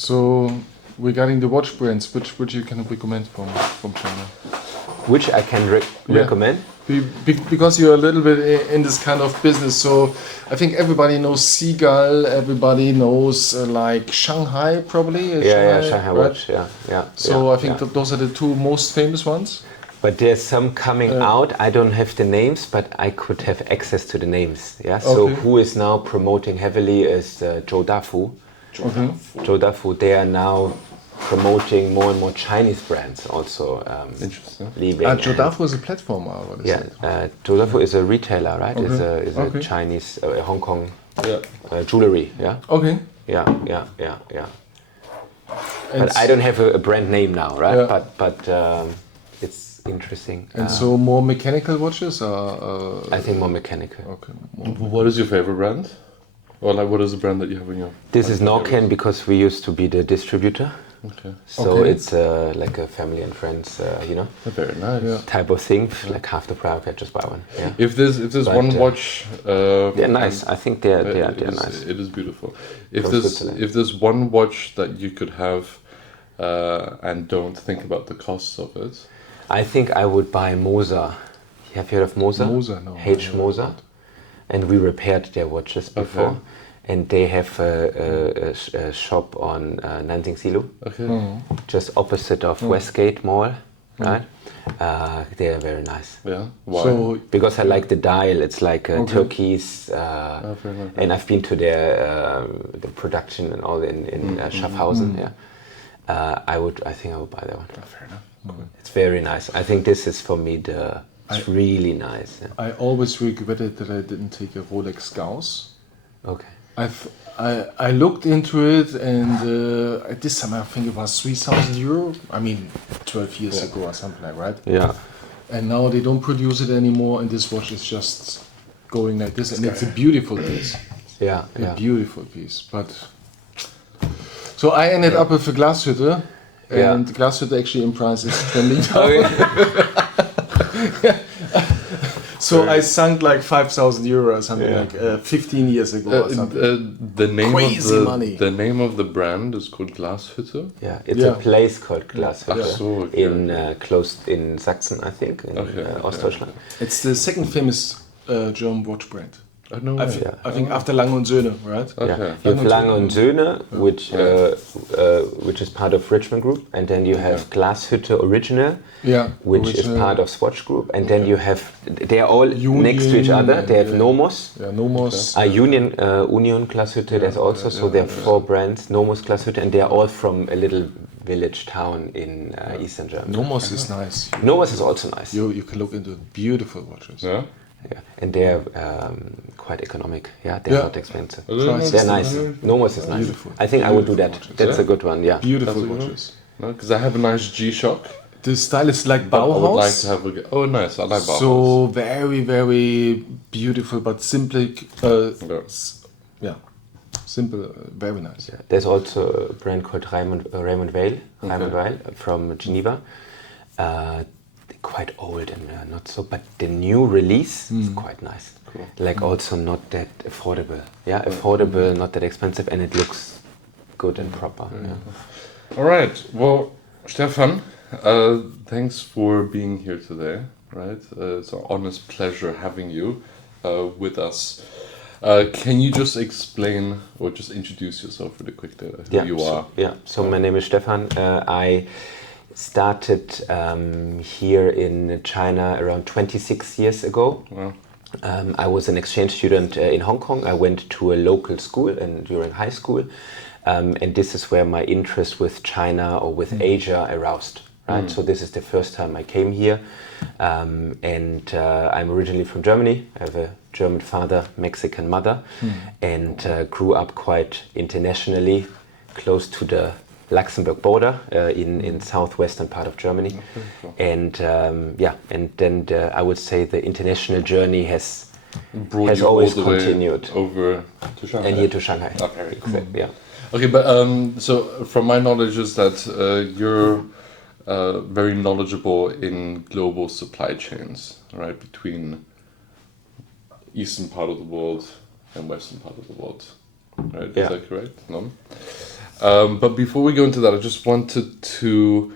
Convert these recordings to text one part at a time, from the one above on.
So, regarding the watch brands, which you can recommend from China? Which I can recommend? Because you're a little bit in this kind of business, so I think everybody knows Seagull, everybody knows like Shanghai probably. Shanghai right? watch, yeah. So I think that those are the two most famous ones. But there's some coming out. I don't have the names, but I could have access to the names. Yeah. So who is now promoting heavily is Joe Dafu. Joe Dafu. They are now promoting more and more Chinese brands also. Interesting. Joe Dafu is a platform, or what is it? Joe Dafu is a retailer, right? Is a Chinese Hong Kong jewelry. Yeah. Okay. Yeah. But I don't have a brand name now, right? Yeah. But it's interesting. And so more mechanical watches, or I think more mechanical. Okay. What is your favorite brand? Or like, what is the brand that you have in your? This is Norcan because we used to be the distributor. Okay. So it's like a family and friends, Very nice. type of thing. Like half the price, I just buy one. Yeah. If there's one watch, they're nice. I think they're nice. It is beautiful. Switzerland. If there's one watch that you could have, and don't think about the costs of it, I think I would buy Moser. Have you heard of Moser? Moser, no. H. Moser. And we repaired their watches before. Okay. And they have a shop on Nanjing Silu, just opposite of Westgate Mall, right? They are very nice. Yeah. Why? So Because I like the dial, it's like turquoise, fair enough. and I've been to their the production and all in Schaffhausen. Yeah, I think I would buy that one. Fair enough. Cool. It's very nice. I think this is for me it's really nice. Yeah. I always regretted that I didn't take a Rolex Gauss. Okay. I looked into it, and at this time I think it was €3,000. I mean, 12 years ago or something like that. Yeah. And now they don't produce it anymore, and this watch is just going like this, and it's a beautiful piece. Yeah. A beautiful piece. But so I ended up with a Glashütte, and Glashütte actually in price is trending down. So I sunk like €5,000 or something like 15 years ago or something. The name Crazy of money. The name of the brand is called Glashütte. Yeah, it's a place called Glashütte Okay. close in Sachsen, I think, in Ostdeutschland. It's the second famous German watch brand. No I way. think after Lange und Söhne, right? Okay. Yeah. You have Lange und Söhne, which is part of Richmond Group, and then you have Glashütte Original, which is part of Swatch Group, and then you have, they are all next to each other. They have Nomos, Nomos, Union Glashütte. There's also there are 4 brands, Nomos, Glashütte, and they are all from a little village town in Eastern Germany. Nomos is nice. Nomos is also nice. You can look into beautiful watches. Yeah. Yeah, and they're quite economic. Yeah, they're not expensive. Prices They're nice. Nomos is nice. Beautiful. I think I would do that. Watches. That's a good one. Yeah. Beautiful watches. Because I have a nice G-Shock. The style is like I would like Bauhaus. to have a. Oh, nice! I like Bauhaus. So very, very beautiful, but simple. Simple, very nice. Yeah. There's also a brand called Raymond Weil from Geneva. Quite old and not so, but the new release is quite nice. Cool. Like also not that affordable. Yeah, affordable, not that expensive, and it looks good and proper. Yeah. All right. Well, Stefan, thanks for being here today. Right, it's an honest pleasure having you with us. Can you just explain or just introduce yourself really quickly, who you are? So my name is Stefan. I started here in China around 26 years ago. Wow. I was an exchange student in Hong Kong. I went to a local school and during high school, and this is where my interest with China or with Asia aroused. Right, so this is the first time I came here, and I'm originally from Germany. I have a German father, Mexican mother, and grew up quite internationally, close to the Luxembourg border in southwestern part of Germany. Okay, cool. And and then I would say the international journey has Brought you always all the way continued over to Shanghai. and here to Shanghai. Okay, cool. Yeah. Okay, but so from my knowledge is that you're very knowledgeable in global supply chains, right, between eastern part of the world and western part of the world, right? Yeah. Is that correct? No. But before we go into that, I just wanted to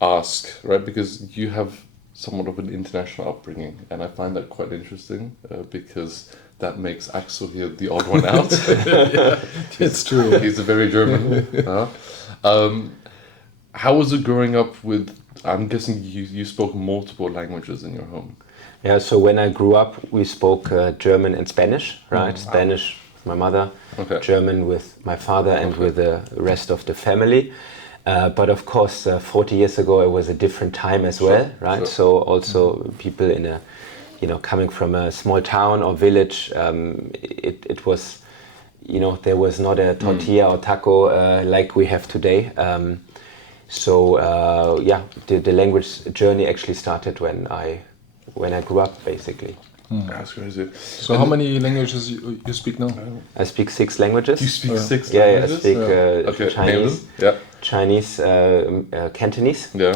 ask, right, because you have somewhat of an international upbringing, and I find that quite interesting because that makes Axel here the odd one out. It's true. He's a very German. How was it growing up with? I'm guessing you spoke multiple languages in your home. Yeah, so when I grew up, we spoke German and Spanish, right? Spanish with my mother, German with my father, and with the rest of the family. But of course, 40 years ago, it was a different time as well, right? Sure. So also people in a, coming from a small town or village, it was, there was not a tortilla or taco like we have today. The language journey actually started when I grew up, basically. That's crazy. So how many languages you speak now? I speak 6 languages. You speak 6 Yeah, I languages? speak Okay, name Chinese, them. Yeah. Chinese, Cantonese, Yeah.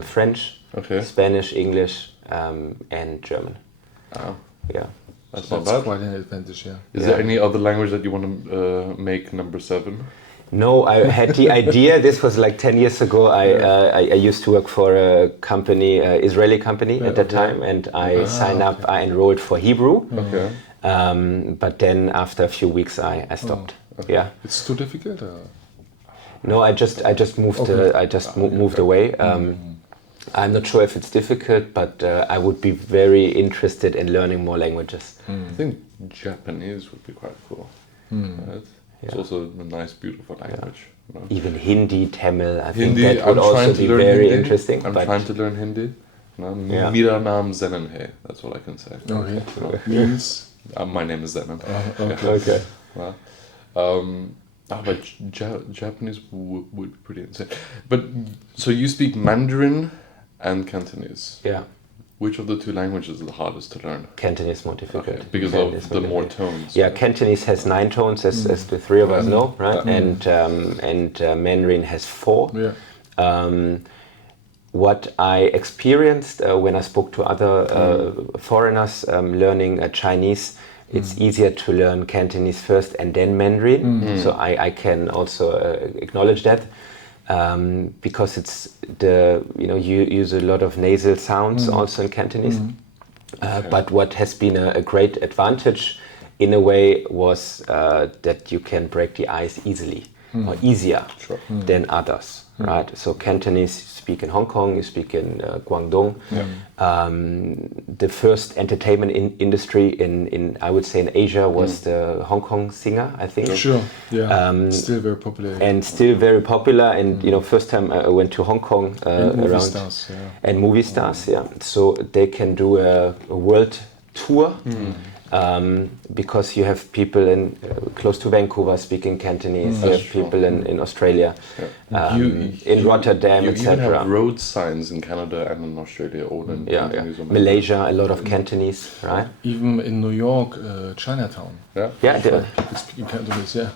French, Okay. Spanish, English, and German. Wow. Yeah. That's not That's bad. quite an advantage, yeah. Is there any other language that you want to make number 7? No, I had the idea. This was like 10 years ago. I used to work for a company, Israeli company at that time, and I signed up. I enrolled for Hebrew. Okay. But then after a few weeks, I stopped. Yeah. It's too difficult? Or? No, I just moved. Okay. Moved away. I'm not sure if it's difficult, but I would be very interested in learning more languages. I think Japanese would be quite cool. Right? It's also a nice, beautiful language. You know? Even Hindi, Tamil. I Hindi, think that would also be very Hindi. interesting. I'm but trying to learn Hindi. No, Yeah. Mera naam Zenon hai. That's all I can say. Okay. Means? My name is Zenon. Okay. okay. But Japanese would be pretty insane. But so you speak Mandarin and Cantonese. Yeah. Which of the 2 languages is the hardest to learn? Cantonese more difficult. Okay, because Cantonese of the more difficult. tones. Yeah, Cantonese has 9 tones, as the 3 of us know, right? And Mandarin has 4. Yeah. What I experienced when I spoke to other foreigners learning Chinese, it's easier to learn Cantonese first and then Mandarin. So I can also acknowledge that. Because it's you use a lot of nasal sounds also in Cantonese. But what has been a great advantage in a way was that you can break the ice easily or easier than others, right? So Cantonese you speak in Hong Kong, you speak in Guangdong. The first entertainment industry in I would say in Asia was the Hong Kong singer, I think. Sure, yeah. Still very popular. And still very popular. And first time I went to Hong Kong movie stars, yeah. and movie stars, yeah. So they can do a world tour. Because you have people in close to Vancouver speaking Cantonese, you have people in Australia, in Rotterdam, you etc. even have road signs in Canada and in Australia, all in Cantonese. Malaysia, a lot of Cantonese, right? Even in New York, Chinatown. Yeah. Yeah, People speaking Cantonese, yeah.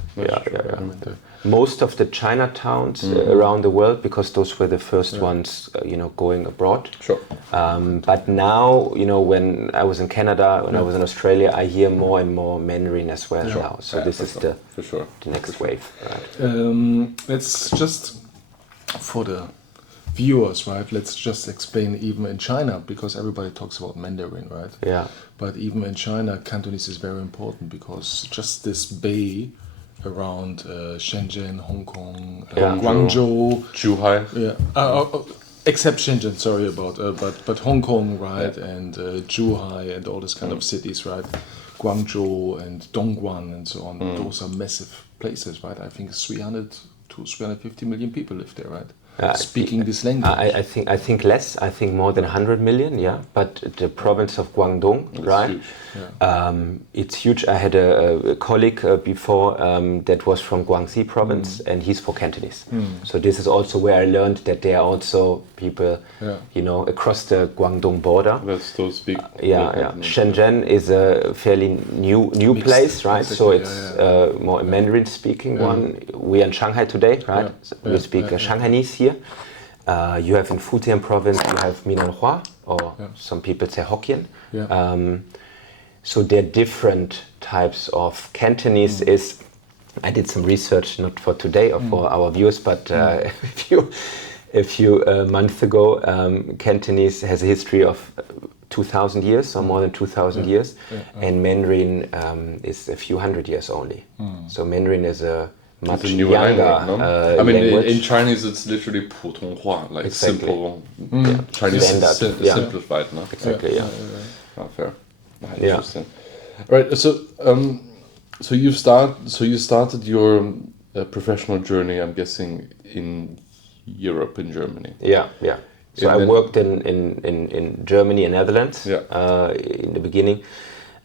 most of the Chinatowns around the world, because those were the first ones, going abroad. Sure. But now, when I was in Canada, when I was in Australia, I hear more and more Mandarin as well now. So this is the next wave. Right? Let's just, for the viewers, right, let's just explain even in China, because everybody talks about Mandarin, right? Yeah. But even in China, Cantonese is very important because just this bay around Shenzhen, Hong Kong, Guangzhou, Zhuhai. Yeah, except Shenzhen. Sorry about, but Hong Kong, right, and Zhuhai and all these kind of cities, right, Guangzhou and Dongguan and so on. Those are massive places, right? I think 300 to 350 million people live there, right? Speaking this language. I think less. I think more than 100 million. Yeah, but the province of Guangdong, right? Huge. It's huge. I had a colleague before that was from Guangxi province, and he's for Cantonese. So this is also where I learned that there are also people, across the Guangdong border. That still speak. Shenzhen is a fairly new Mixed, place, right? exactly, So it's more a Mandarin speaking one. We are in Shanghai today, right? So we speak Shanghainese here. You have in Fujian province, you have Minanhua, or some people say Hokkien. So there are different types of Cantonese. Is I did some research, not for today or for our viewers, but a few months ago, Cantonese has a history of 2,000 years or more than 2,000 years, and Mandarin is a few hundred years only. So Mandarin is a much newer younger language, no? I mean, language. in Chinese, it's literally 普通话, like Exactly. simple Chinese Standard, yeah. simplified, no? Exactly, yeah. Oh, fair. Yeah. Interesting. Right. So you started your professional journey, I'm guessing, in Europe, in Germany. Yeah. So I worked in Germany and Netherlands in the beginning.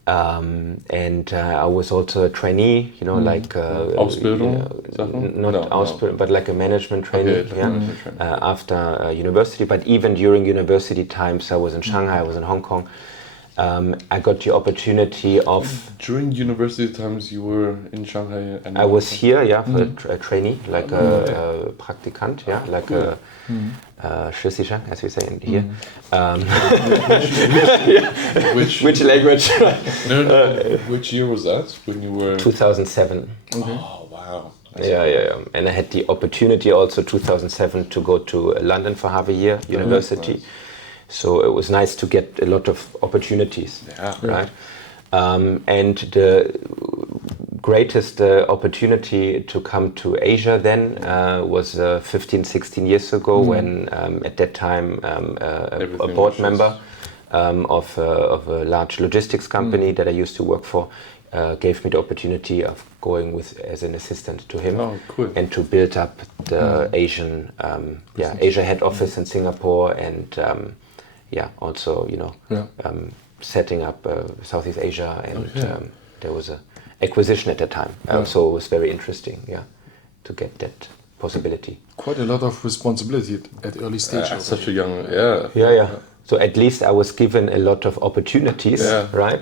And I was also a trainee, like Ausbildung? Ausbildung, but like a management trainee. Okay, management trainee. After university, but even during university times, I was in Shanghai, I was in Hong Kong. I got the opportunity of. During university times, you were in Shanghai. And I was here, for a trainee, like a Praktikant, like cool. a 实习生, as we say in here. Which language? No. Which year was that? When you were 2007. Okay. Oh wow. Yeah. And I had the opportunity also 2007 to go to London for half a year, university. Nice. So it was nice to get a lot of opportunities. Yeah. Right. And the greatest opportunity to come to Asia then was 15, 16 years ago when at that time a board member of a large logistics company that I used to work for gave me the opportunity of going as an assistant to him and to build up the Asian Asia head office in Singapore and also setting up Southeast Asia and there was a acquisition at that time. So it was very interesting, to get that possibility. Quite a lot of responsibility at early stage. At such a young, So at least I was given a lot of opportunities, right?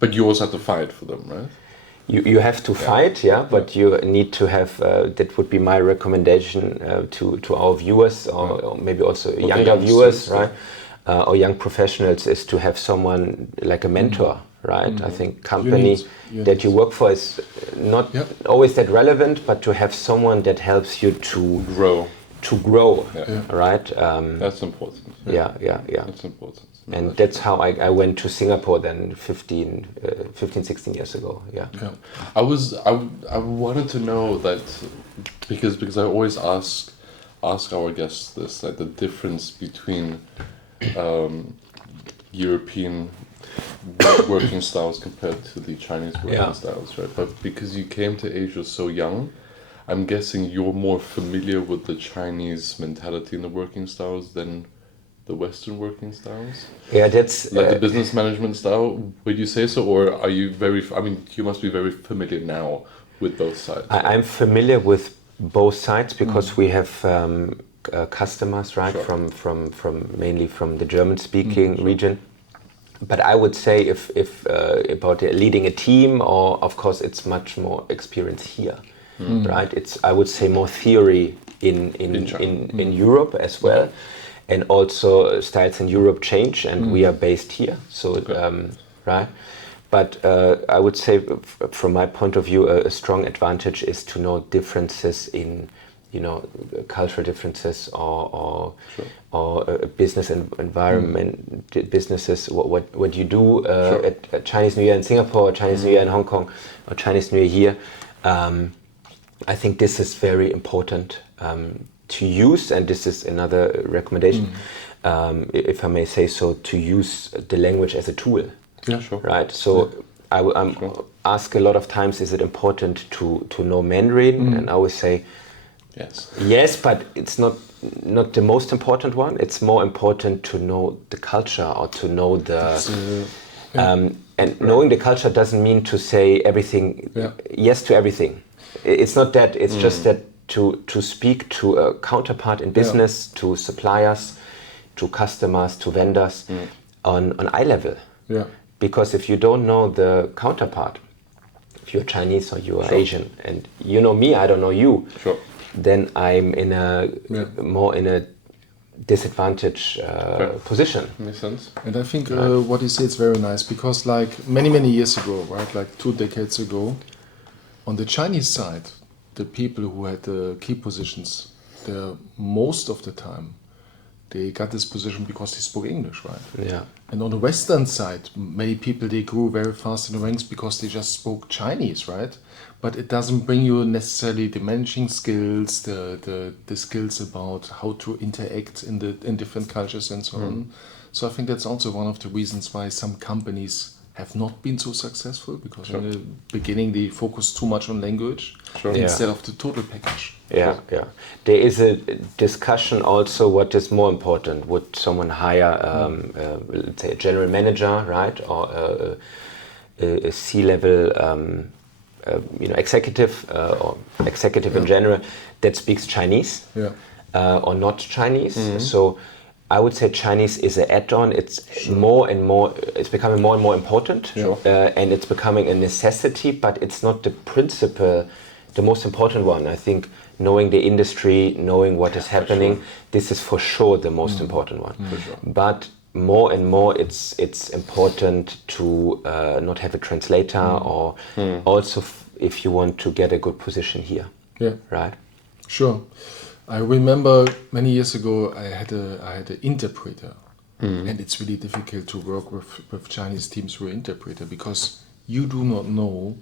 But you also had to fight for them, right? You have to fight, but you need to have, that would be my recommendation to our viewers or maybe also younger viewers, right? Or young professionals is to have someone like a mentor, right? I think company that you work for is not always that relevant, but to have someone that helps you to grow, right? That's important. That's important. And that's how I went to Singapore then 15, 16 years ago. I wanted to know that because I always ask our guests this, like the difference between European working styles compared to the Chinese working styles, right? But because you came to Asia so young, I'm guessing you're more familiar with the Chinese mentality in the working styles than the Western working styles? Yeah, that's like the business management style. Would you say so, or are you very? I mean, you must be very familiar now with both sides. I'm familiar with both sides because we have customers, right, from mainly from the German-speaking region. But I would say if about leading a team, or of course it's much more experience here, right? It's I would say more theory in Europe as well. And also styles in Europe change, and we are based here. So, right. But I would say, from my point of view, a strong advantage is to know differences in, cultural differences or business environment, businesses. What you do at Chinese New Year in Singapore, or Chinese New Year in Hong Kong, or Chinese New Year here. I think this is very important. To use, and this is another recommendation, if I may say so, to use the language as a tool. Yeah, sure. Right. So I'm asked a lot of times, is it important to know Mandarin? And I always say, yes, but it's not the most important one. It's more important to know the culture or to know the. And knowing the culture doesn't mean to say everything yes to everything. It's not that. It's just that. To speak to a counterpart in business, to suppliers, to customers, to vendors on eye level. Yeah. Because if you don't know the counterpart, if you're Chinese or you are Asian, and you know me, I don't know you, then I'm in more in a disadvantaged position. Makes sense. And I think what you say is very nice because like many years ago, right, like 2 decades ago, On the Chinese side, the people who had the key positions, most of the time, they got this position because they spoke English, right? Yeah. And on the Western side, many people, they grew very fast in the ranks because they just spoke Chinese, right? But it doesn't bring you necessarily the managing skills, the skills about how to interact in different cultures and so on. So I think that's also one of the reasons why some companies have not been so successful, because in the beginning they focused too much on language instead of the total package. Yeah, yeah. There is a discussion also what is more important. Would someone hire, let's say, a general manager, right, or a C-level, executive or executive in general that speaks Chinese or not Chinese? So I would say Chinese is an add-on. It's more and more. It's becoming more and more important, and it's becoming a necessity. But it's not the principle, the most important one. I think knowing the industry, knowing what is happening, this is for sure the most important one. But more and more, it's important to not have a translator, or also if you want to get a good position here. Yeah. Right. Sure. I remember many years ago I had an interpreter, and it's really difficult to work with Chinese teams through interpreter, because you do not know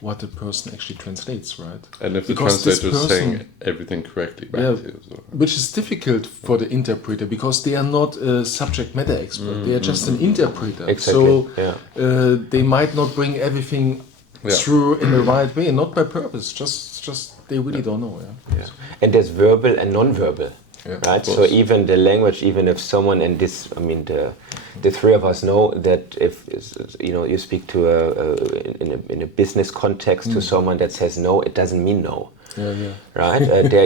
what the person actually translates, right? And if the because translator is saying everything correctly back to you. So. Which is difficult for the interpreter, because they are not a subject matter expert. They are just an interpreter. Exactly. So they might not bring everything through in the right way, not by purpose, just they really don't know. And there's verbal and non-verbal, right? So even the language, even if someone, and this, I mean, the three of us know that if you speak to in a business context to someone that says no, it doesn't mean no. Right?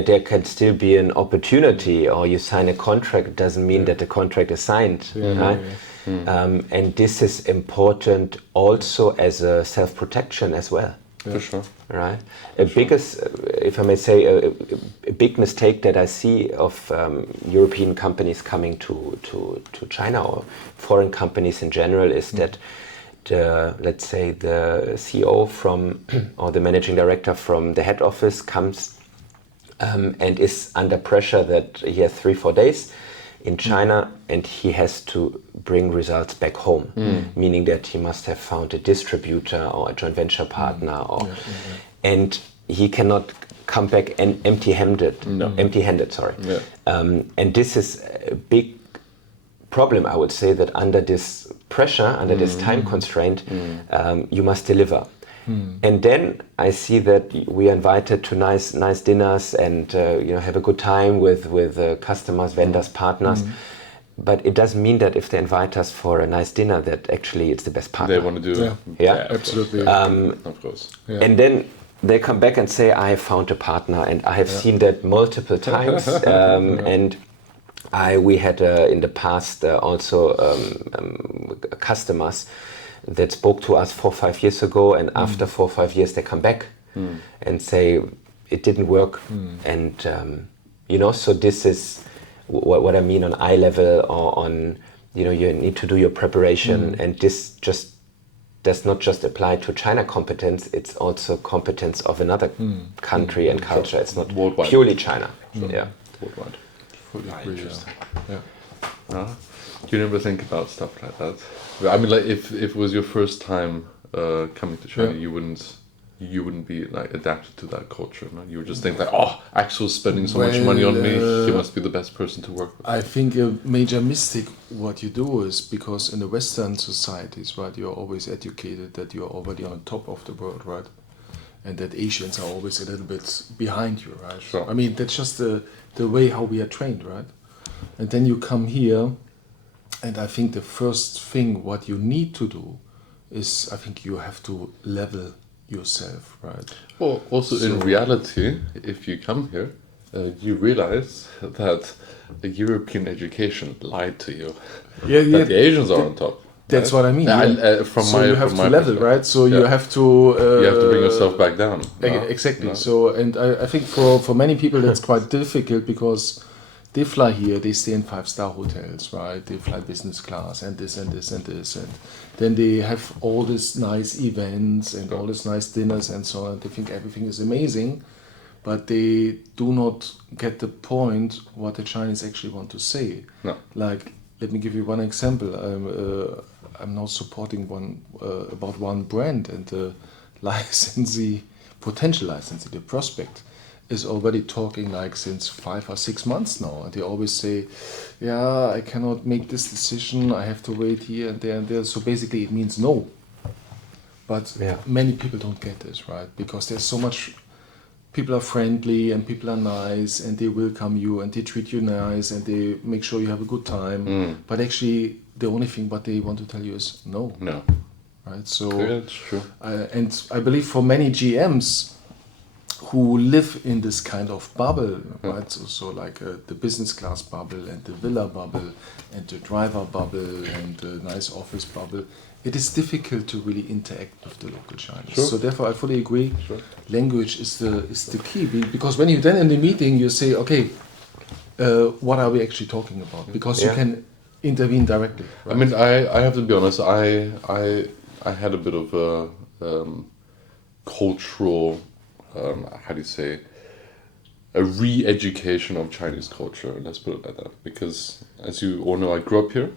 There can still be an opportunity, or you sign a contract, it doesn't mean that the contract is signed, right? And this is important also as a self-protection as well. For sure. Right. Biggest, if I may say, a big mistake that I see of European companies coming to China, or foreign companies in general, is that let's say the CEO or the managing director from the head office comes and is under pressure that he has 3-4 days in China, and he has to bring results back home, meaning that he must have found a distributor or a joint venture partner, and he cannot come back empty-handed. Sorry. And this is a big problem, I would say, that under this pressure, under this time constraint, you must deliver. And then I see that we are invited to nice dinners and have a good time with customers, vendors, partners. But it doesn't mean that if they invite us for a nice dinner, that actually it's the best partner. They want to do it. Yeah, absolutely. Of course. And then they come back and say, I have found a partner, and I have seen that multiple times. And we had in the past also customers that spoke to us 4 or 5 years ago, and after 4 or 5 years they come back and say it didn't work. And so this is what I mean on eye level, or on you need to do your preparation, and this just does not just apply to China competence, it's also competence of another country and culture. It's not worldwide. Purely China. Worldwide. Fully agree, Do you never think about stuff like that? I mean, like if it was your first time coming to China, you wouldn't be like adapted to that culture. No? You would just think like, oh, Axel's spending so much money on me, he must be the best person to work with. I think a major mistake what you do is, because in the Western societies, right, you're always educated that you're already on top of the world, right? And that Asians are always a little bit behind you, right? Sure. I mean, that's just the way how we are trained, right? And then you come here, and I think the first thing what you need to do is, I think you have to level yourself, right? Well, also in reality, if you come here, you realize that the European education lied to you. That the Asians are on top. That's what I mean. You have to level, right? So you have to bring yourself back down. Exactly. No? So, and I think for many people that's quite difficult, because they fly here, they stay in 5-star hotels, right? They fly business class and this and this and this, and then they have all these nice events and all these nice dinners and so on. They think everything is amazing, but they do not get the point what the Chinese actually want to say. No. Like, let me give you one example. I'm now supporting about one brand, and the licensee, potential licensee, the prospect, is already talking like since 5 or 6 months now, and they always say, yeah, I cannot make this decision, I have to wait here and there and there. So basically it means no. But many people don't get this, right? Because there's so much, people are friendly and people are nice and they welcome you and they treat you nice and they make sure you have a good time. But actually the only thing what they want to tell you is no. No. Right? So, that's true. And I believe for many GMs who live in this kind of bubble, right? So like the business class bubble and the villa bubble and the driver bubble and the nice office bubble, it is difficult to really interact with the local Chinese. Sure. So therefore I fully agree, language is the key, because when you then in the meeting you say, okay, what are we actually talking about? Because you can intervene directly. Right? I mean, I have to be honest, I had a bit of a cultural, how do you say, a re-education of Chinese culture, let's put it like that. Because as you all know, I grew up here.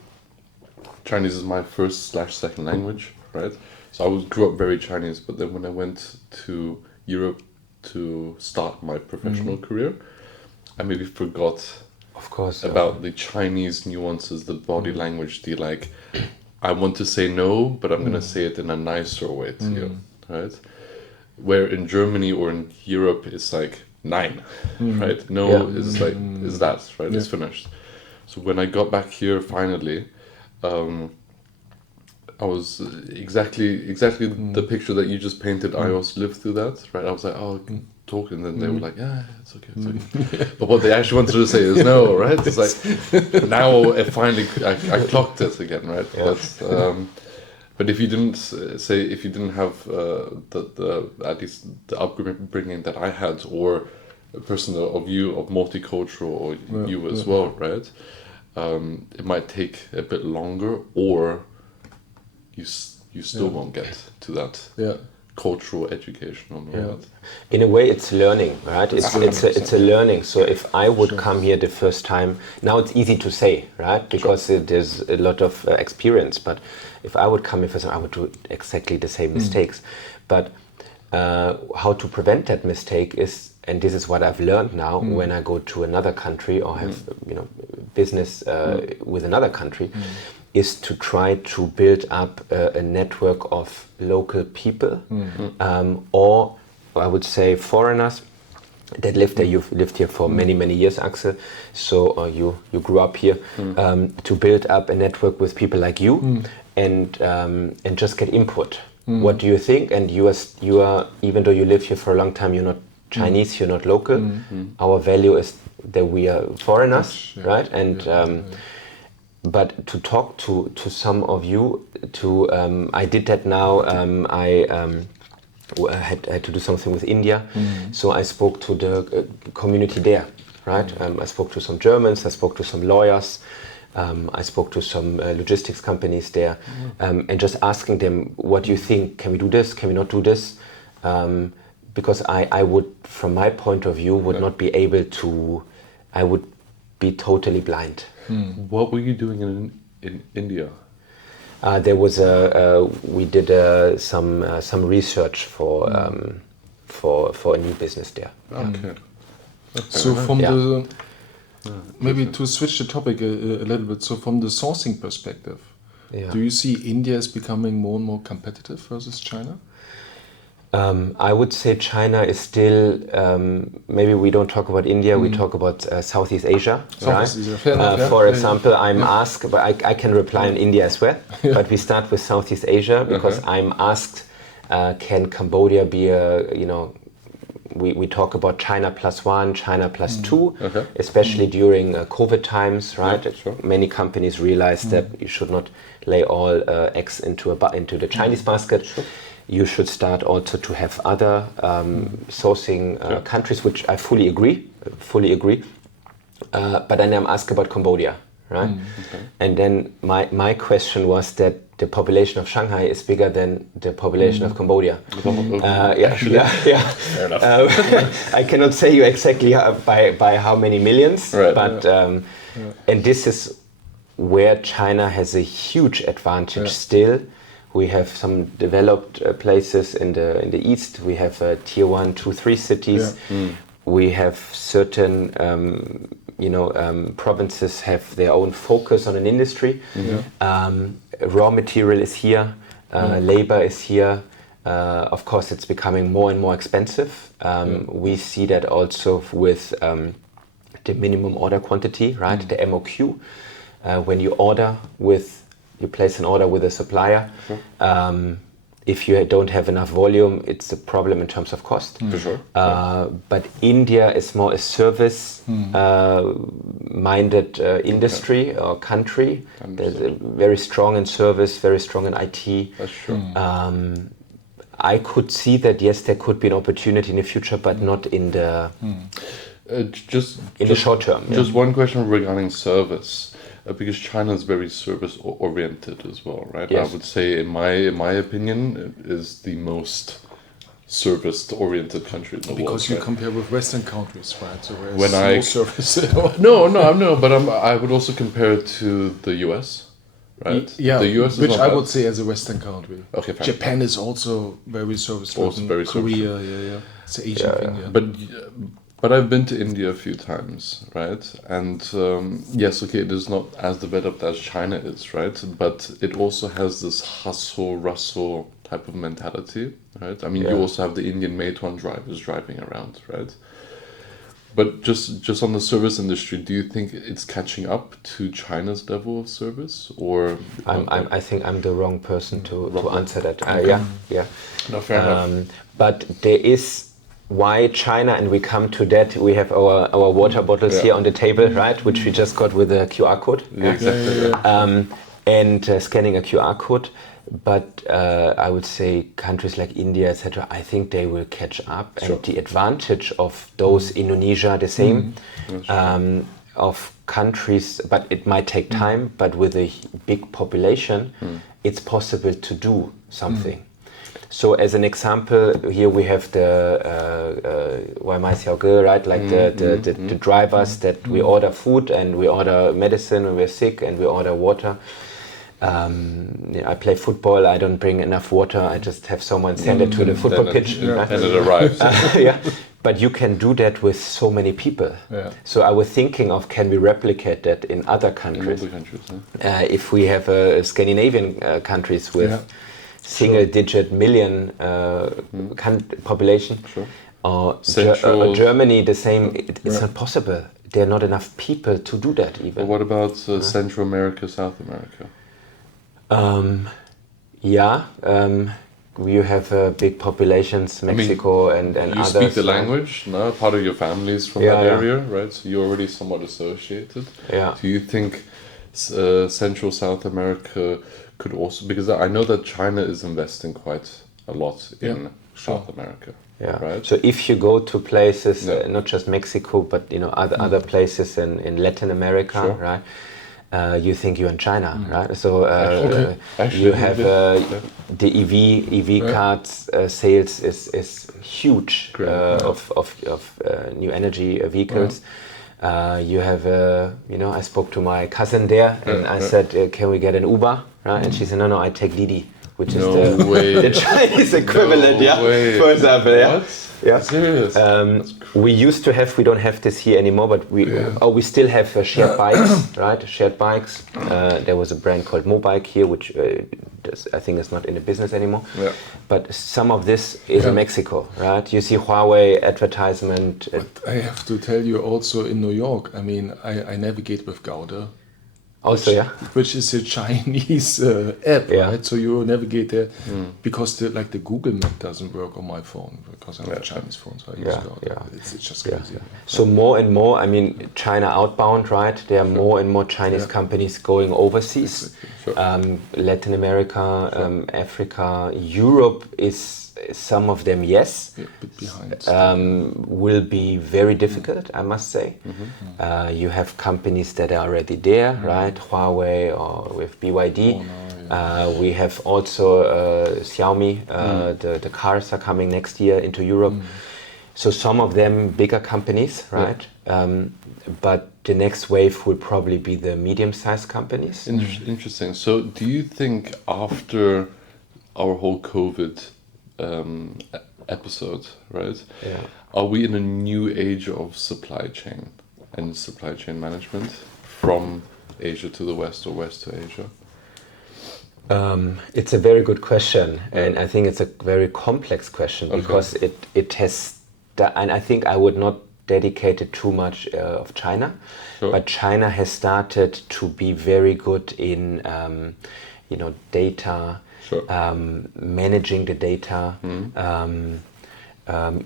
Chinese is my first/second language, right? So I grew up very Chinese, but then when I went to Europe to start my professional career, I maybe forgot, of course, about the Chinese nuances, the body language, the like, I want to say no, but I'm gonna say it in a nicer way to you, right? Where in Germany or in Europe it's like nein, right? No is like is that, right? It's finished. So when I got back here finally, I was exactly the picture that you just painted. I also lived through that, right? I was like, oh, talk, and then they were like, yeah, it's okay, it's okay. But what they actually wanted to say is no, right? It's like now I finally I clocked it again, right? But if you didn't if you didn't have the at least the upbringing that I had, or a person of you of multicultural, or you as well, right? It might take a bit longer, or you still won't get to that cultural education on that. In a way, it's learning, right? It's a learning. So if I would come here the first time, now it's easy to say, right? Because there's a lot of experience. But if I would come here first time, I would do exactly the same mistakes. But how to prevent that mistake is, and this is what I've learned now when I go to another country or have business with another country, is to try to build up a network of local people, or I would say foreigners that live there. You've lived here for many years, Axel, so you grew up here, to build up a network with people like you, and just get input. What do you think? And you are even though you live here for a long time, you're not Chinese, you're not local. Our value is that we are foreigners, right? And but to talk to some of you, I did that now. I had to do something with India, so I spoke to the community there, right? I spoke to some Germans, I spoke to some lawyers, I spoke to some logistics companies there, and just asking them, what do you think? Can we do this? Can we not do this? Because I would, from my point of view, would not be able to. I would be totally blind. What were you doing in India? There was we did some research for a new business there. Okay. So from the maybe to switch the topic a little bit. So from the sourcing perspective, do you see India is becoming more and more competitive versus China? I would say China is still, maybe we don't talk about India, we talk about Southeast Asia, right? For example, I'm asked, but I can reply on India as well, but we start with Southeast Asia, because I'm asked, can Cambodia be we talk about China +1, China +2, especially during COVID times, right? Yeah, sure. Many companies realize that you should not lay all eggs into the Chinese basket. Sure. You should start also to have other sourcing countries, which I fully agree. but then I'm asked about Cambodia, right? Okay. And then my question was that the population of Shanghai is bigger than the population of Cambodia. Fair enough. I cannot say you exactly by how many millions, Right. but and this is where China has a huge advantage still. We have some developed places in the east. We have tier 1, 2, 3 cities. We have certain provinces have their own focus on an industry. Raw material is here, labor is here. Of course, it's becoming more and more expensive. We see that also with the minimum order quantity, right? The MOQ. When you place an order with a supplier, if you don't have enough volume, it's a problem in terms of cost. For sure. But India is more a service-minded industry or country. There's very strong in service, very strong in IT. That's true. I could see that, yes, there could be an opportunity in the future, but not in the the short term. Just one question regarding service. Because China is very service oriented as well, right? Yes. I would say, in my opinion, it is the most service oriented country in the world. Because you right? compare with Western countries, right? So When there's I- no service. But I would also compare it to the US, right? Yeah, the US is which not I bad. would say as a Western country. Okay, fine. Japan is also very service Also driven. very service Korea, it's an Asian thing. Yeah. But I've been to India a few times, right? And yes, okay, it is not as developed as China is, right? But it also has this hustle-rustle type of mentality, right? I mean, you also have the Indian Meituan drivers driving around, right? But just on the service industry, do you think it's catching up to China's level of service, or? I think I'm the wrong person to answer that. No, fair enough. But there is why China, and we come to that. We have our water bottles here on the table, right? Which we just got with a QR code. Exactly. And scanning a QR code. But I would say countries like India, etc., I think they will catch up. Sure. And the advantage of those, Indonesia, the same, of countries, but it might take time, but with a big population, it's possible to do something. So as an example, here we have the right? Like the drivers that we order food and we order medicine when we're sick and we order water. I play football, I don't bring enough water, I just have someone send it to the football pitch. And it arrives. But you can do that with so many people. So I was thinking of, can we replicate that in other countries? If we have Scandinavian countries with single-digit million population, or Germany, the same. It's not possible. There are not enough people to do that even. But what about Central America, South America? You have big populations, Mexico and you others. You speak the language, no? Part of your family is from that area, right? So you're already somewhat associated. Do you think Central South America could also, because I know that China is investing quite a lot in South America. Right? So if you go to places, not just Mexico, but other places in Latin America, right? You think you're in China, right? So actually, you have the EV cards sales is huge of new energy vehicles. You have I spoke to my cousin there and I said, can we get an Uber? Right? And she said, no, I take Didi, which is the Chinese equivalent, for example. Serious? We used to have, we don't have this here anymore, but we still have shared bikes, right? Shared bikes. There was a brand called Mobike here, which I think is not in the business anymore. But some of this is in Mexico, right? You see Huawei advertisement. But I have to tell you also in New York, I mean, I navigate with Gauder. Also, which is a Chinese app, right? So you navigate there because the Google Map doesn't work on my phone because I have a Chinese phone, so I use Gauder. It's just crazy. So more and more, I mean, China outbound, right? There are more and more Chinese companies going overseas. Sure. Latin America, Africa, Europe is some of them, yes. Yeah, a bit behind. Will be very difficult, I must say. You have companies that are already there, right? Huawei or with BYD. We have also Xiaomi. The cars are coming next year into Europe. So some of them bigger companies, right? But the next wave will probably be the medium-sized companies. Interesting. So, do you think after our whole COVID episode, right? Yeah. Are we in a new age of supply chain and supply chain management from Asia to the West or West to Asia? It's a very good question, and I think it's a very complex question because it has. And I think I would not dedicate it too much of China, but China has started to be very good in, data, managing the data,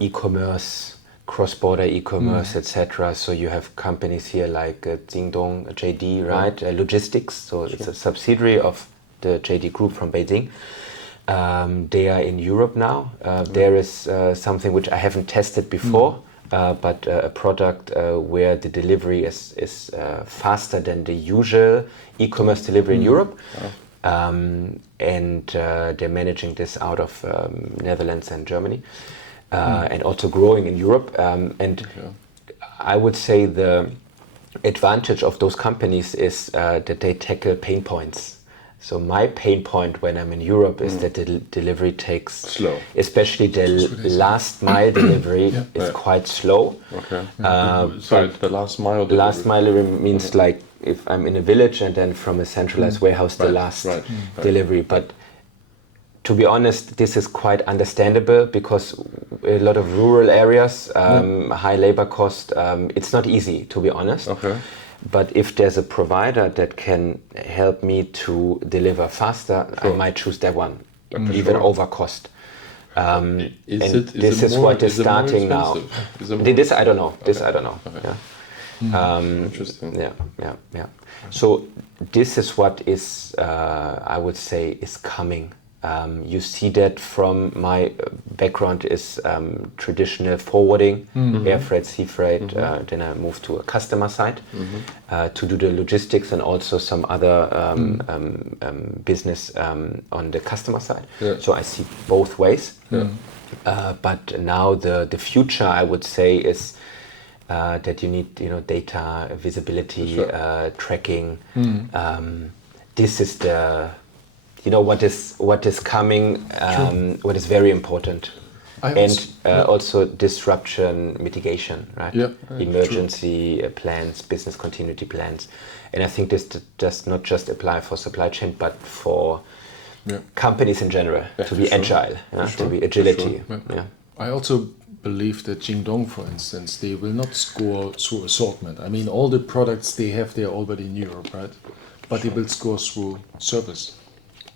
e-commerce, cross-border e-commerce, etc. So you have companies here like Jingdong, JD, right? Logistics. So it's a subsidiary of the JD Group from Beijing. They are in Europe now. There is something which I haven't tested before, but a product where the delivery is faster than the usual e-commerce delivery in Europe. And they're managing this out of Netherlands and Germany, and also growing in Europe. I would say the advantage of those companies is that they tackle pain points. So my pain point when I'm in Europe is that the delivery takes slow, especially the last mile delivery is quite slow. Okay. Sorry, the last mile delivery. Last mile delivery means like if I'm in a village and then from a centralized warehouse the last delivery. But to be honest, this is quite understandable because a lot of rural areas, high labor cost, it's not easy, to be honest. Okay. But if there's a provider that can help me to deliver faster, I might choose that one, even over cost. This is what is starting now. This I don't know. This I don't know. Okay. Yeah. Interesting. Yeah. So this is what is, I would say, is coming. You see that from my background is traditional forwarding, air freight, sea freight. Then I moved to a customer side to do the logistics and also some other business on the customer side. Yeah. So I see both ways. But now the future, I would say, is that you need data visibility, tracking. This is the what is coming, what is very important, also disruption mitigation, right? Emergency plans, business continuity plans, and I think this does not just apply for supply chain, but for companies in general to be agile, to be agility. I also believe that Jingdong, for instance, they will not score through assortment. I mean, all the products they have, they're already in Europe, right? But they will score through service.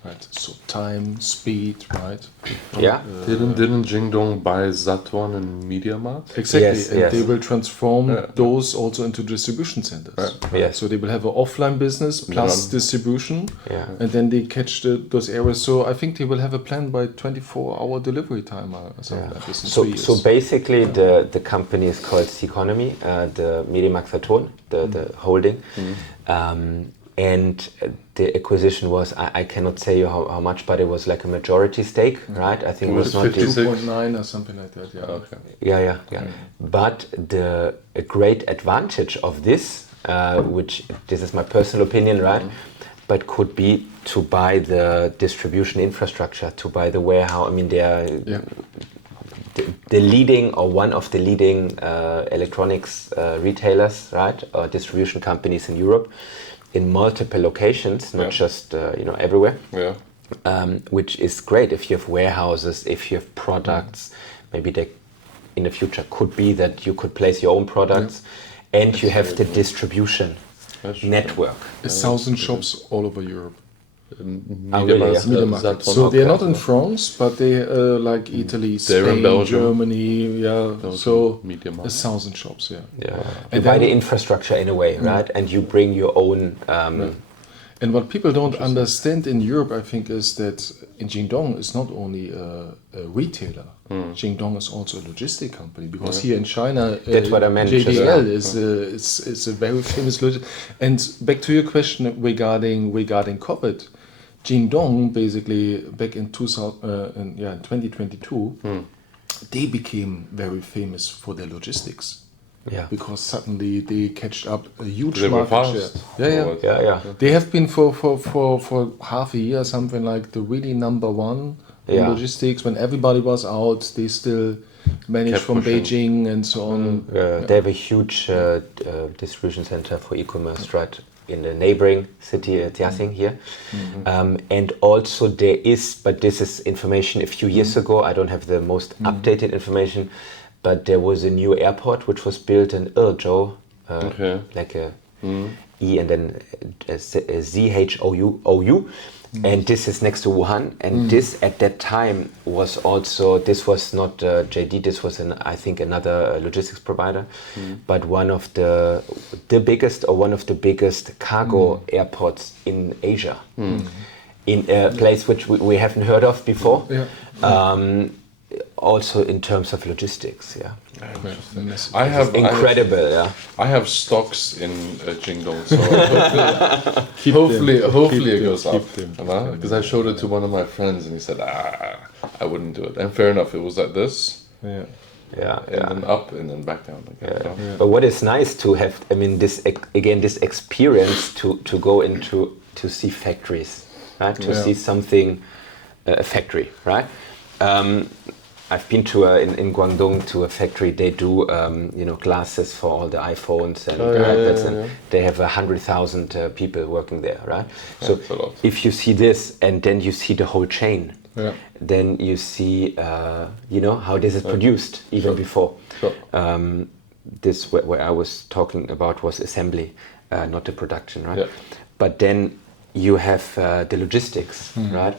Right, so time, speed, right? Yeah. Didn't Jingdong buy Saturn and MediaMarkt? Exactly, and they will transform those also into distribution centers. Right. Yes. So they will have an offline business plus distribution, and then they catch those areas. So I think they will have a plan by 24-hour delivery time or something like this in 3 years. So basically, the company is called Ceconomy, the MediaMarkt Saturn, the holding. And the acquisition was, I cannot say you how much, but it was like a majority stake, right? I think it was not 2.9 or something like that, Okay. Yeah. But a great advantage of this, which this is my personal opinion, right? But could be to buy the distribution infrastructure, to buy the warehouse. I mean, they are the leading or one of the leading electronics retailers, right? Or distribution companies in Europe. In multiple locations, not just everywhere. Which is great if you have warehouses, if you have products. Maybe they, in the future, could be that you could place your own products, and you have the distribution network. 1,000 shops all over Europe. MediaMarkt. So they're not in France, but they like Italy, Spain, Germany. So 1,000 shops. You buy the infrastructure in a way, right? And you bring your own. And what people don't understand in Europe, I think, is that in Jingdong is not only a retailer. Jingdong is also a logistic company, because here in China, That's what I meant just JDL now. is a very famous logistic. And back to your question regarding COVID, Jingdong basically back in 2022, they became very famous for their logistics. Yeah. Because suddenly they catched up a huge They were market fast. share. Yeah. They have been for half a year, something like the really number one in Yeah. logistics. When everybody was out, they still managed Kept from pushing. Beijing and so on. They have a huge distribution center for e-commerce, right, in the neighboring city, Jiaxing here. And also there is, but this is information a few years ago, I don't have the most updated information, but there was a new airport which was built in Ezhou, like a E and then a ZHOU. And this is next to Wuhan, and this at that time was also, this was not JD, this was I think another logistics provider, but one of the biggest or one of the biggest cargo airports in Asia, in a place which we haven't heard of before. Also in terms of logistics, I have incredible. I have stocks in Jingdong, so hopefully it goes up. Because I showed it to one of my friends and he said, I wouldn't do it. And fair enough, it was like this, and then up and then back down again. But what is nice to have, I mean, this experience to go into, to see factories, right? To see something, a factory, right? I've been to in Guangdong to a factory. They do glasses for all the iPhones and iPads, and they have 100,000 people working there, right? So if you see this and then you see the whole chain, then you see how this is produced even before. This where I was talking about was assembly, not the production, right? But then you have the logistics, right?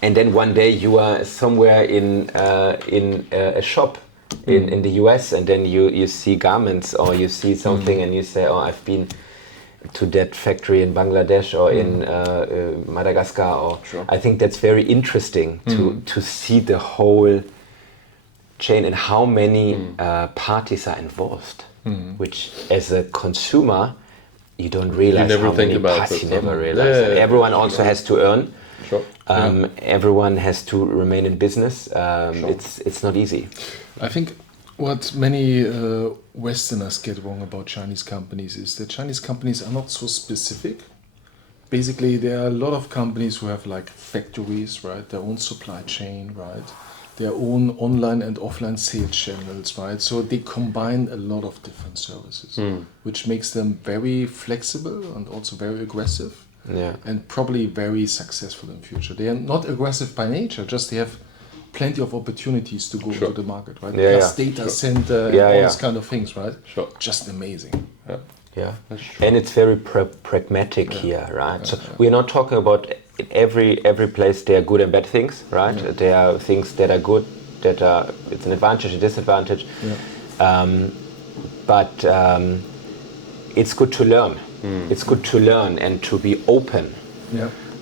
And then one day you are somewhere in a shop in the US, and then you see garments or you see something and you say, I've been to that factory in Bangladesh or in Madagascar. Or I think that's very interesting to see the whole chain and how many parties are involved, which as a consumer you don't realize how many parties. You never realize. Everyone also has to earn. Everyone has to remain in business. It's not easy. I think what many Westerners get wrong about Chinese companies is that Chinese companies are not so specific. Basically, there are a lot of companies who have like factories, right? Their own supply chain, right? Their own online and offline sales channels, right? So they combine a lot of different services, which makes them very flexible and also very aggressive. And probably very successful in the future. They are not aggressive by nature, just they have plenty of opportunities to go into the market, right? Plus data center and all these kind of things, right? Just amazing. And it's very pragmatic here, right? So we're not talking about every place there are good and bad things, right? There are things that are good, that are, it's an advantage, a disadvantage. But it's good to learn. It's good to learn and to be open.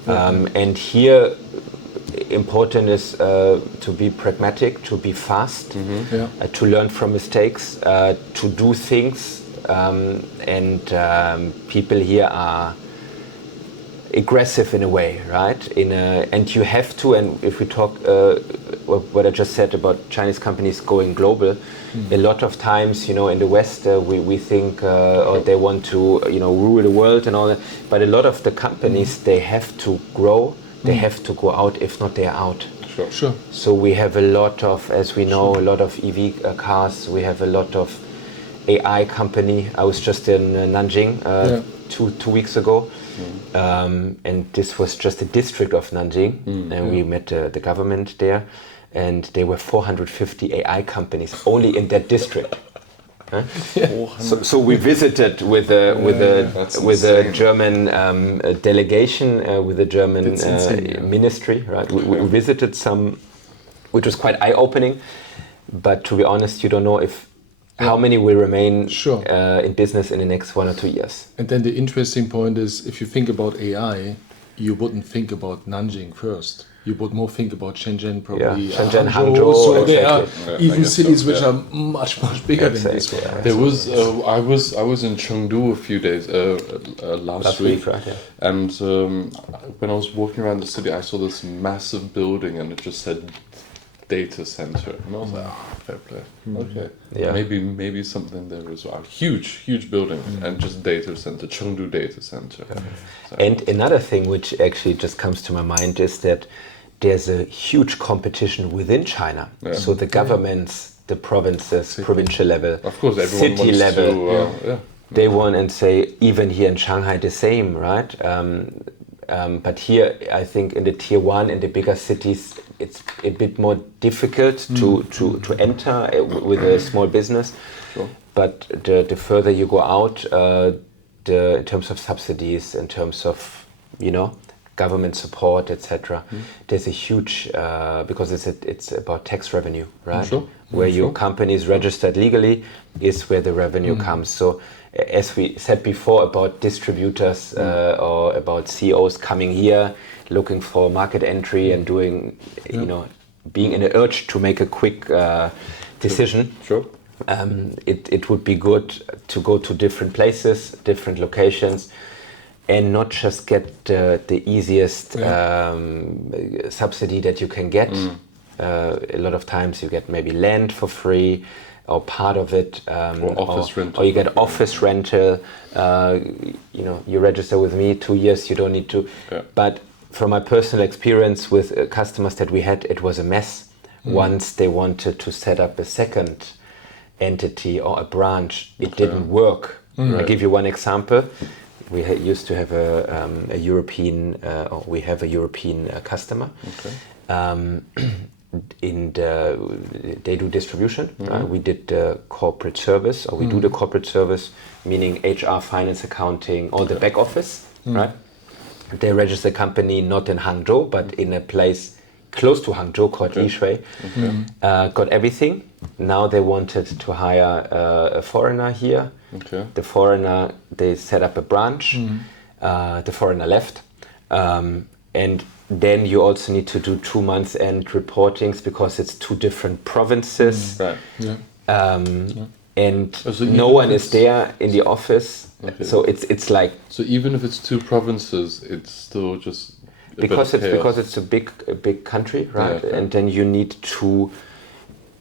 And here, important is to be pragmatic, to be fast, to learn from mistakes, to do things. And people here are aggressive in a way, right? And you have to. And if we talk, what I just said about Chinese companies going global. A lot of times, in the West, we think they want to, rule the world and all that. But a lot of the companies, they have to grow. They have to go out. If not, they are out. Sure. So we have a lot of, as we know, a lot of EV cars. We have a lot of AI company. I was just in Nanjing 2 weeks ago, and this was just a district of Nanjing, and we met the government there. And there were 450 AI companies only in that district. So we visited with a German delegation, with the German ministry. Right, we visited some, which was quite eye-opening. But to be honest, you don't know if how many will remain Sure. in business in the next 1 or 2 years? And then the interesting point is, if you think about AI, you wouldn't think about Nanjing first. You would more think about Shenzhen, probably. Yeah, Shenzhen, Hangzhou, So there are exactly. Yeah, I even guess cities so, which yeah. are much bigger than this Exactly, one. yeah. right? There So was it's- I was in Chengdu a few days last week, right? Yeah. and when I was walking around the city, I saw this massive building, and it just said data center, and I was like, fair play, okay, Yeah. maybe something there as well. Huge building, and just data center, Chengdu data center. So, And another thing which actually just comes to my mind is that there's a huge competition within China. Yeah. So the governments, the provinces, provincial level, of course, everyone city wants level, to, they want and say, even here in Shanghai, the same, right? But here, I think in the tier 1 in the bigger cities, it's a bit more difficult to enter with a small business. Sure. But the further you go out, in terms of subsidies, in terms of, government support, etc., there's a huge, because it's about tax revenue, right? Sure. Where your Sure. company is registered legally is where the revenue comes. So as we said before about distributors or about CEOs coming here, looking for market entry and doing, being in the urge to make a quick decision, Sure. it would be good to go to different places, different locations, and not just get the easiest subsidy that you can get. A lot of times you get maybe land for free, or part of it, Or office rental. or you get office rental. You register with me 2 years, you don't need to. Yeah. But from my personal experience with customers that we had, it was a mess. Once they wanted to set up a second entity or a branch, it didn't work. I'll give you one example. We used to have a European, or we have a European customer. Okay. They do distribution. We did the corporate service, or we do the corporate service, meaning HR, finance, accounting, all the back office, right? They registered a company not in Hangzhou, but in a place close to Hangzhou called Yishui. Got everything. Now they wanted to hire a foreigner here. Okay. The foreigner, they set up a branch. The foreigner left. And then you also need to do 2 months end reportings because it's 2 different provinces. Right. Yeah. And Oh, so no even one if is it's- there in the office. Okay. So it's like, So even if it's 2 provinces, it's still just a bit because of chaos. it's a big country, right? Yeah. And then you need to,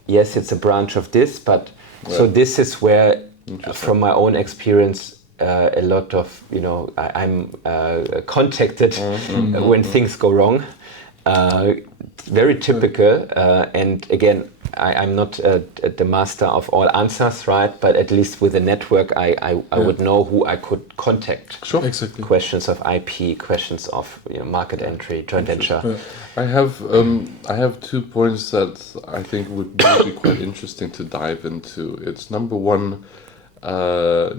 yes, it's a branch of this, but so Right. this is where, Interesting. from my own experience, a lot of I'm contacted when things go wrong. Very typical, and again, I'm not the master of all answers, right? But at least with a network, I would know who I could contact. Sure. Exactly. Questions of IP, questions of market entry, joint venture. I have 2 points that I think would be quite interesting to dive into. It's number one,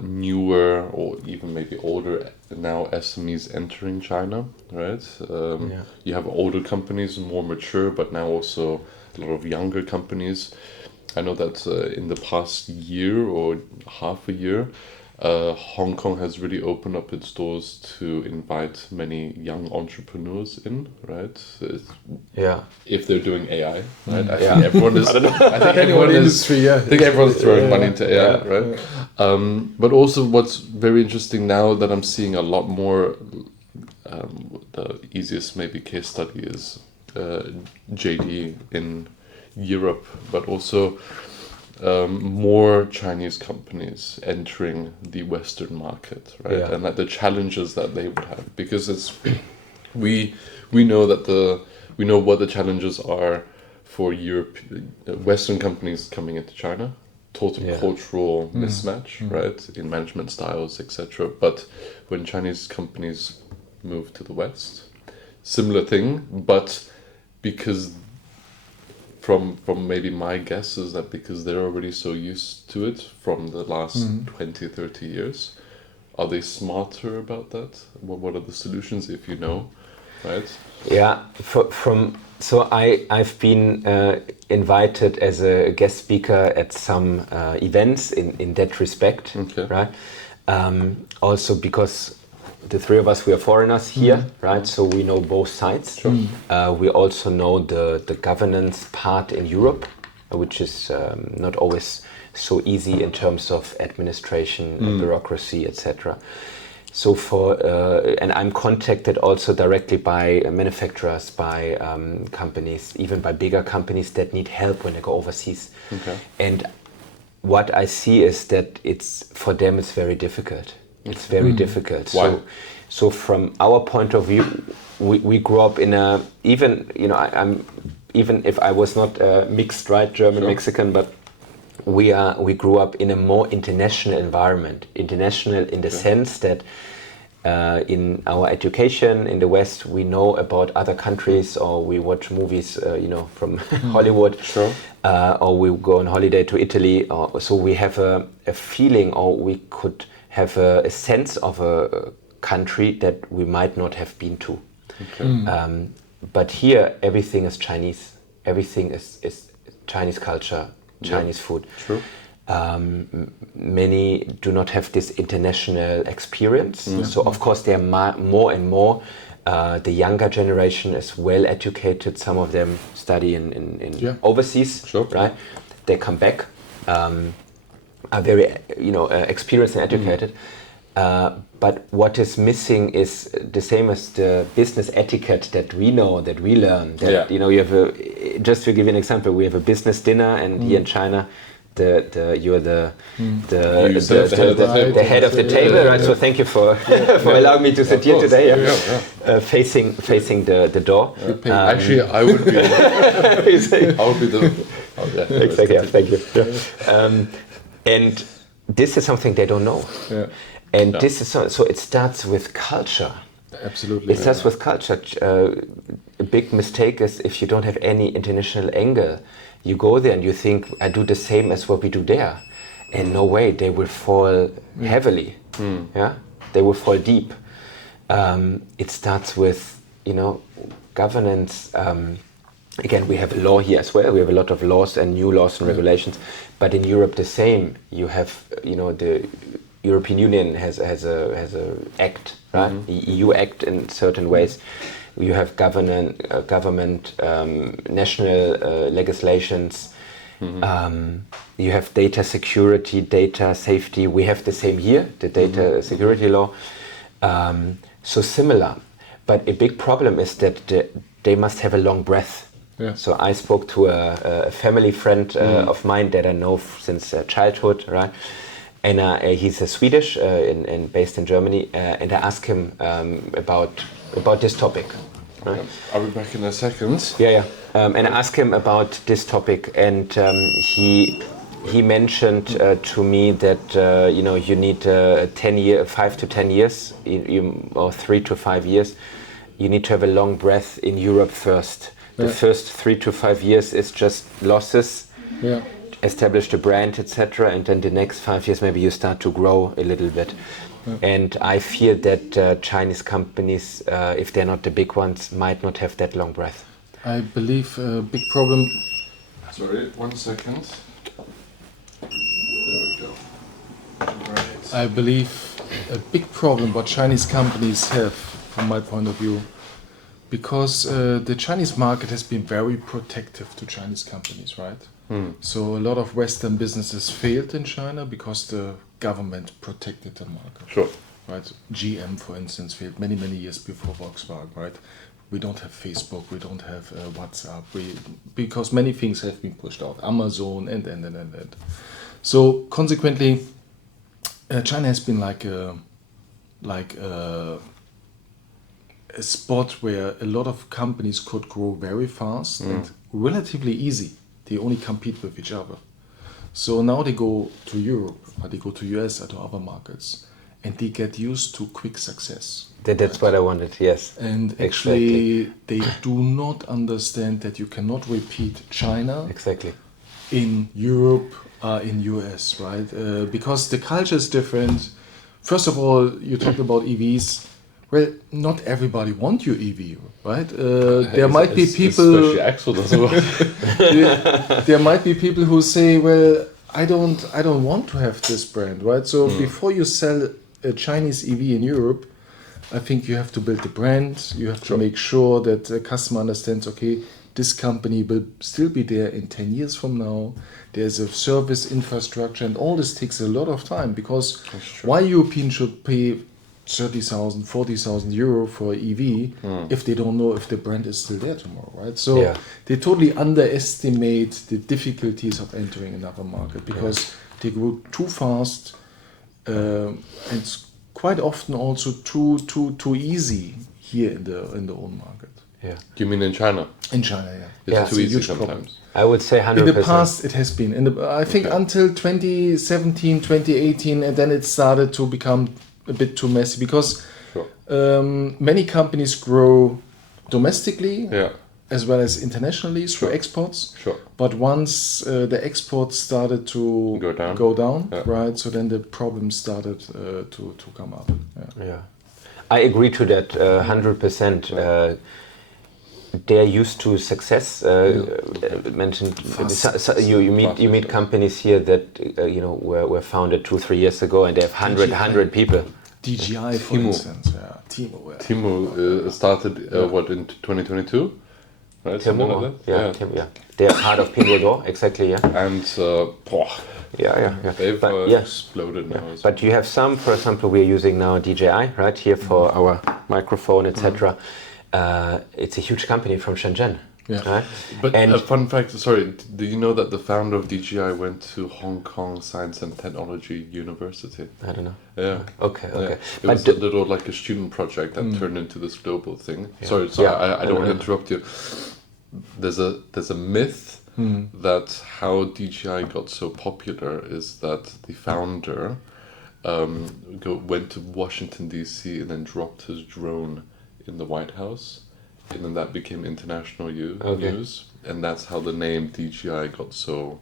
newer or even maybe older now SMEs entering China, right? You have older companies, more mature, but now also a lot of younger companies. I know that in the past year or half a year, Hong Kong has really opened up its doors to invite many young entrepreneurs in, right? Yeah. If they're doing AI, right? I Yeah. think everyone is. I think everyone is. industry, yeah. I think everyone's throwing money into AI, Yeah. right? But also, what's very interesting now that I'm seeing a lot more. The easiest maybe case study is JD in Europe, but also more Chinese companies entering the Western market, right? Yeah. And like the challenges that they would have, because it's we know that we know what the challenges are for Western companies coming into China. Total Yeah. cultural mismatch, right, in management styles, etc. But when Chinese companies move to the West, similar thing, but because from maybe my guess is that because they're already so used to it from the last 20, 30 years, are they smarter about that? What are the solutions, if you know? right? Yeah, so I've been invited as a guest speaker at some events in that respect, Okay. right? Also because the three of us, we are foreigners here, right? So we know both sides. Sure. We also know the governance part in Europe, which is not always so easy in terms of administration, bureaucracy, etc. So and I'm contacted also directly by manufacturers, by companies, even by bigger companies that need help when they go overseas. Okay. And what I see is that for them it's very difficult. It's very difficult. Why? So from our point of view, we grew up in even if I was not mixed, right, German, Sure. Mexican, but we grew up in a more international environment. International in the sense that in our education in the West, we know about other countries, or we watch movies, from Hollywood, Sure. or we go on holiday to Italy. So we have a feeling, or we could have a sense of a country that we might not have been to. Okay. But here, everything is Chinese. Everything is Chinese culture, Chinese food. True. Many do not have this international experience. So of course they are more and more. The younger generation is well educated. Some of them study in overseas, Sure. right? They come back, are very experienced and educated. But what is missing is the same as the business etiquette that we know, that we learn. That, you have just to give you an example, we have a business dinner, and here in China, you're the head of the table, right? So thank you for allowing me to sit here today, facing the door. Actually, I would be. I would be the. Exactly. Yeah, thank you. Yeah. And this is something they don't know. Yeah. And this is so it starts with culture. Absolutely. It starts with culture. A big mistake is if you don't have any international angle, you go there and you think, I do the same as what we do there. And no way, they will fall heavily. Yeah, they will fall deep. It starts with, governance. Again, we have a law here as well. We have a lot of laws and new laws and regulations. But in Europe, the same. You have, the European Union has a act, right? The EU act in certain ways. You have government, national legislations. You have data security, data safety. We have the same here, the data security law. So similar, but a big problem is that they must have a long breath. Yeah. So I spoke to a family friend of mine that I know since childhood, right? And he's a Swedish and based in Germany. And I asked him about this topic. Right? I'll be back in a second. Yeah. And I asked him about this topic, and he mentioned to me that you need 5 to 10 years, or 3 to 5 years. You need to have a long breath in Europe first. The first 3 to 5 years is just losses. Yeah. Establish the brand, etc., and then the next 5 years maybe you start to grow a little bit. And I fear that Chinese companies, if they're not the big ones, might not have that long breath. I believe a big problem. Sorry, 1 second. There we go. Right. I believe a big problem what Chinese companies have, from my point of view, because the Chinese market has been very protective to Chinese companies, right? So a lot of Western businesses failed in China because the government protected the market. Sure. Right. GM, for instance, failed many years before Volkswagen. Right. We don't have Facebook. We don't have WhatsApp. Because many things have been pushed out. Amazon and. So consequently, China has been like a spot where a lot of companies could grow very fast and relatively easy. They only compete with each other. So now they go to Europe, or they go to US or to other markets, and they get used to quick success. That's what I wanted, yes. And actually, they do not understand that you cannot repeat China in Europe, in US, right? Because the culture is different. First of all, you talked about EVs. well, not everybody want your EV, right? There might be people. Especially Axel doesn't want. There might be people who say, well, I don't want to have this brand, right? So before you sell a Chinese EV in Europe, I think you have to build the brand. You have to make sure that the customer understands, okay, this company will still be there in 10 years from now. There's a service infrastructure, and all this takes a lot of time, because why Europeans should pay 30,000, 40,000 euro for an EV if they don't know if the brand is still there tomorrow, right? So they totally underestimate the difficulties of entering another market, because they grow too fast, and it's quite often also too easy here in the own market. Yeah. You mean in China? In China, It's too a easy huge sometimes. problem. I would say 100%. In the past, it has been. I think until 2017, 2018, and then it started to become a bit too messy, because many companies grow domestically as well as internationally through exports. Sure. But once the exports started to go down, right? So then the problems started to come up. Yeah, I agree to that 100%. They're used to success. Mentioned you meet companies here that were founded 2-3 years ago, and they have 100 people. DJI, for instance, Timo started in 2022, right? Timo, like that? They are part of Pinduoduo, exactly. Yeah, and they've exploded now. But you have some, for example, we are using now DJI right here for our microphone, etc. It's a huge company from Shenzhen. Right? But a fun fact, sorry, do you know that the founder of DJI went to Hong Kong Science and Technology University? I don't know. Yeah. Okay. Yeah. It was a little like a student project that turned into this global thing. Sorry, I don't want to interrupt you. There's a myth that how DJI got so popular is that the founder went to Washington DC and then dropped his drone in the White House, and then that became international news, and that's how the name DJI got so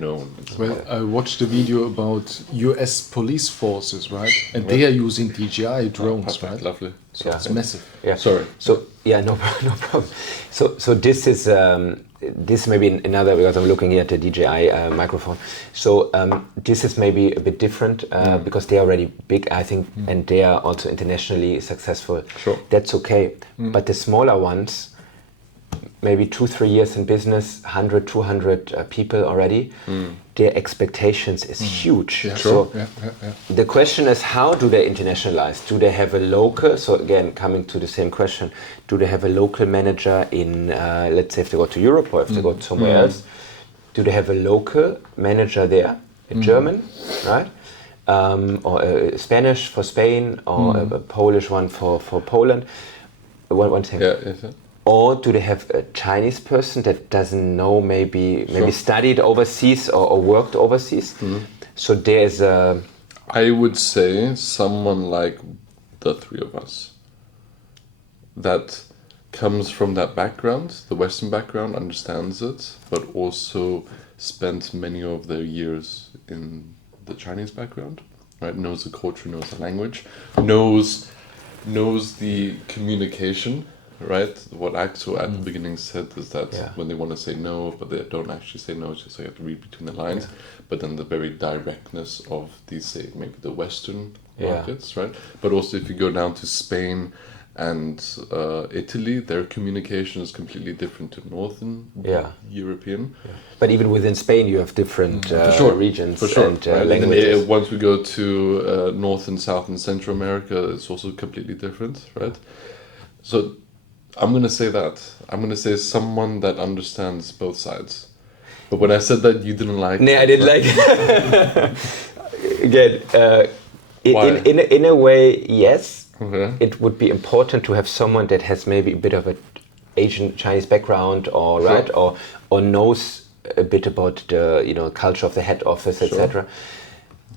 known. Well, I watched a video about US police forces, right? And they are using DJI drones, right? Lovely. So it's massive. Yeah. Sorry. So no problem. So this is this may be another, because I'm looking here at the DJI microphone. So this is maybe a bit different because they are already big, I think, and they are also internationally successful. Sure. That's okay. But the smaller ones, maybe 2-3 years in business, 100, 200 people already, their expectations is huge. Yeah. So Yeah. the question is, how do they internationalize? Do they have a local, so again, coming to the same question, do they have a local manager in, let's say if they go to Europe or if they go to somewhere else, do they have a local manager there, a German, right? Or a Spanish for Spain, or a Polish one for Poland? One thing. Yeah. Or do they have a Chinese person that doesn't know, maybe studied overseas or worked overseas? So there's a... I would say someone like the three of us that comes from that background, the Western background, understands it, but also spent many of their years in the Chinese background, right? Knows the culture, knows the language, knows the communication. Right, what Axel at the beginning said is that when they want to say no, but they don't actually say no, just so you have to read between the lines. But then the very directness of these, say, maybe the Western markets, right? But also if you go down to Spain and Italy, their communication is completely different to Northern European. Yeah. But even within Spain, you have different regions and languages. And then once we go to North and South and Central America, it's also completely different, right? So I'm going to say that. I'm going to say someone that understands both sides. But when I said that, you didn't like it. No, I didn't like it. Again, in a way, yes. Okay. It would be important to have someone that has maybe a bit of an Asian Chinese background, or right, or knows a bit about the culture of the head office, etc.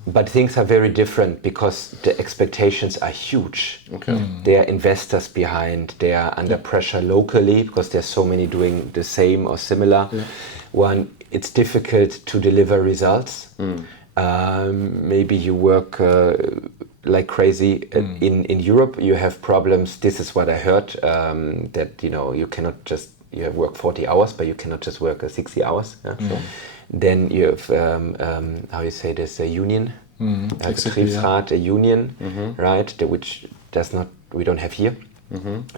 But things are very different because the expectations are huge. Okay. There are investors behind. They are under pressure locally because there's so many doing the same or similar. One, it's difficult to deliver results. Maybe you work like crazy. In Europe, you have problems. This is what I heard, that you cannot just work 40 hours, but you cannot just work 60 hours. Yeah? Then you have how you say this, a union, Betriebsrat, a union, right? Which we don't have here.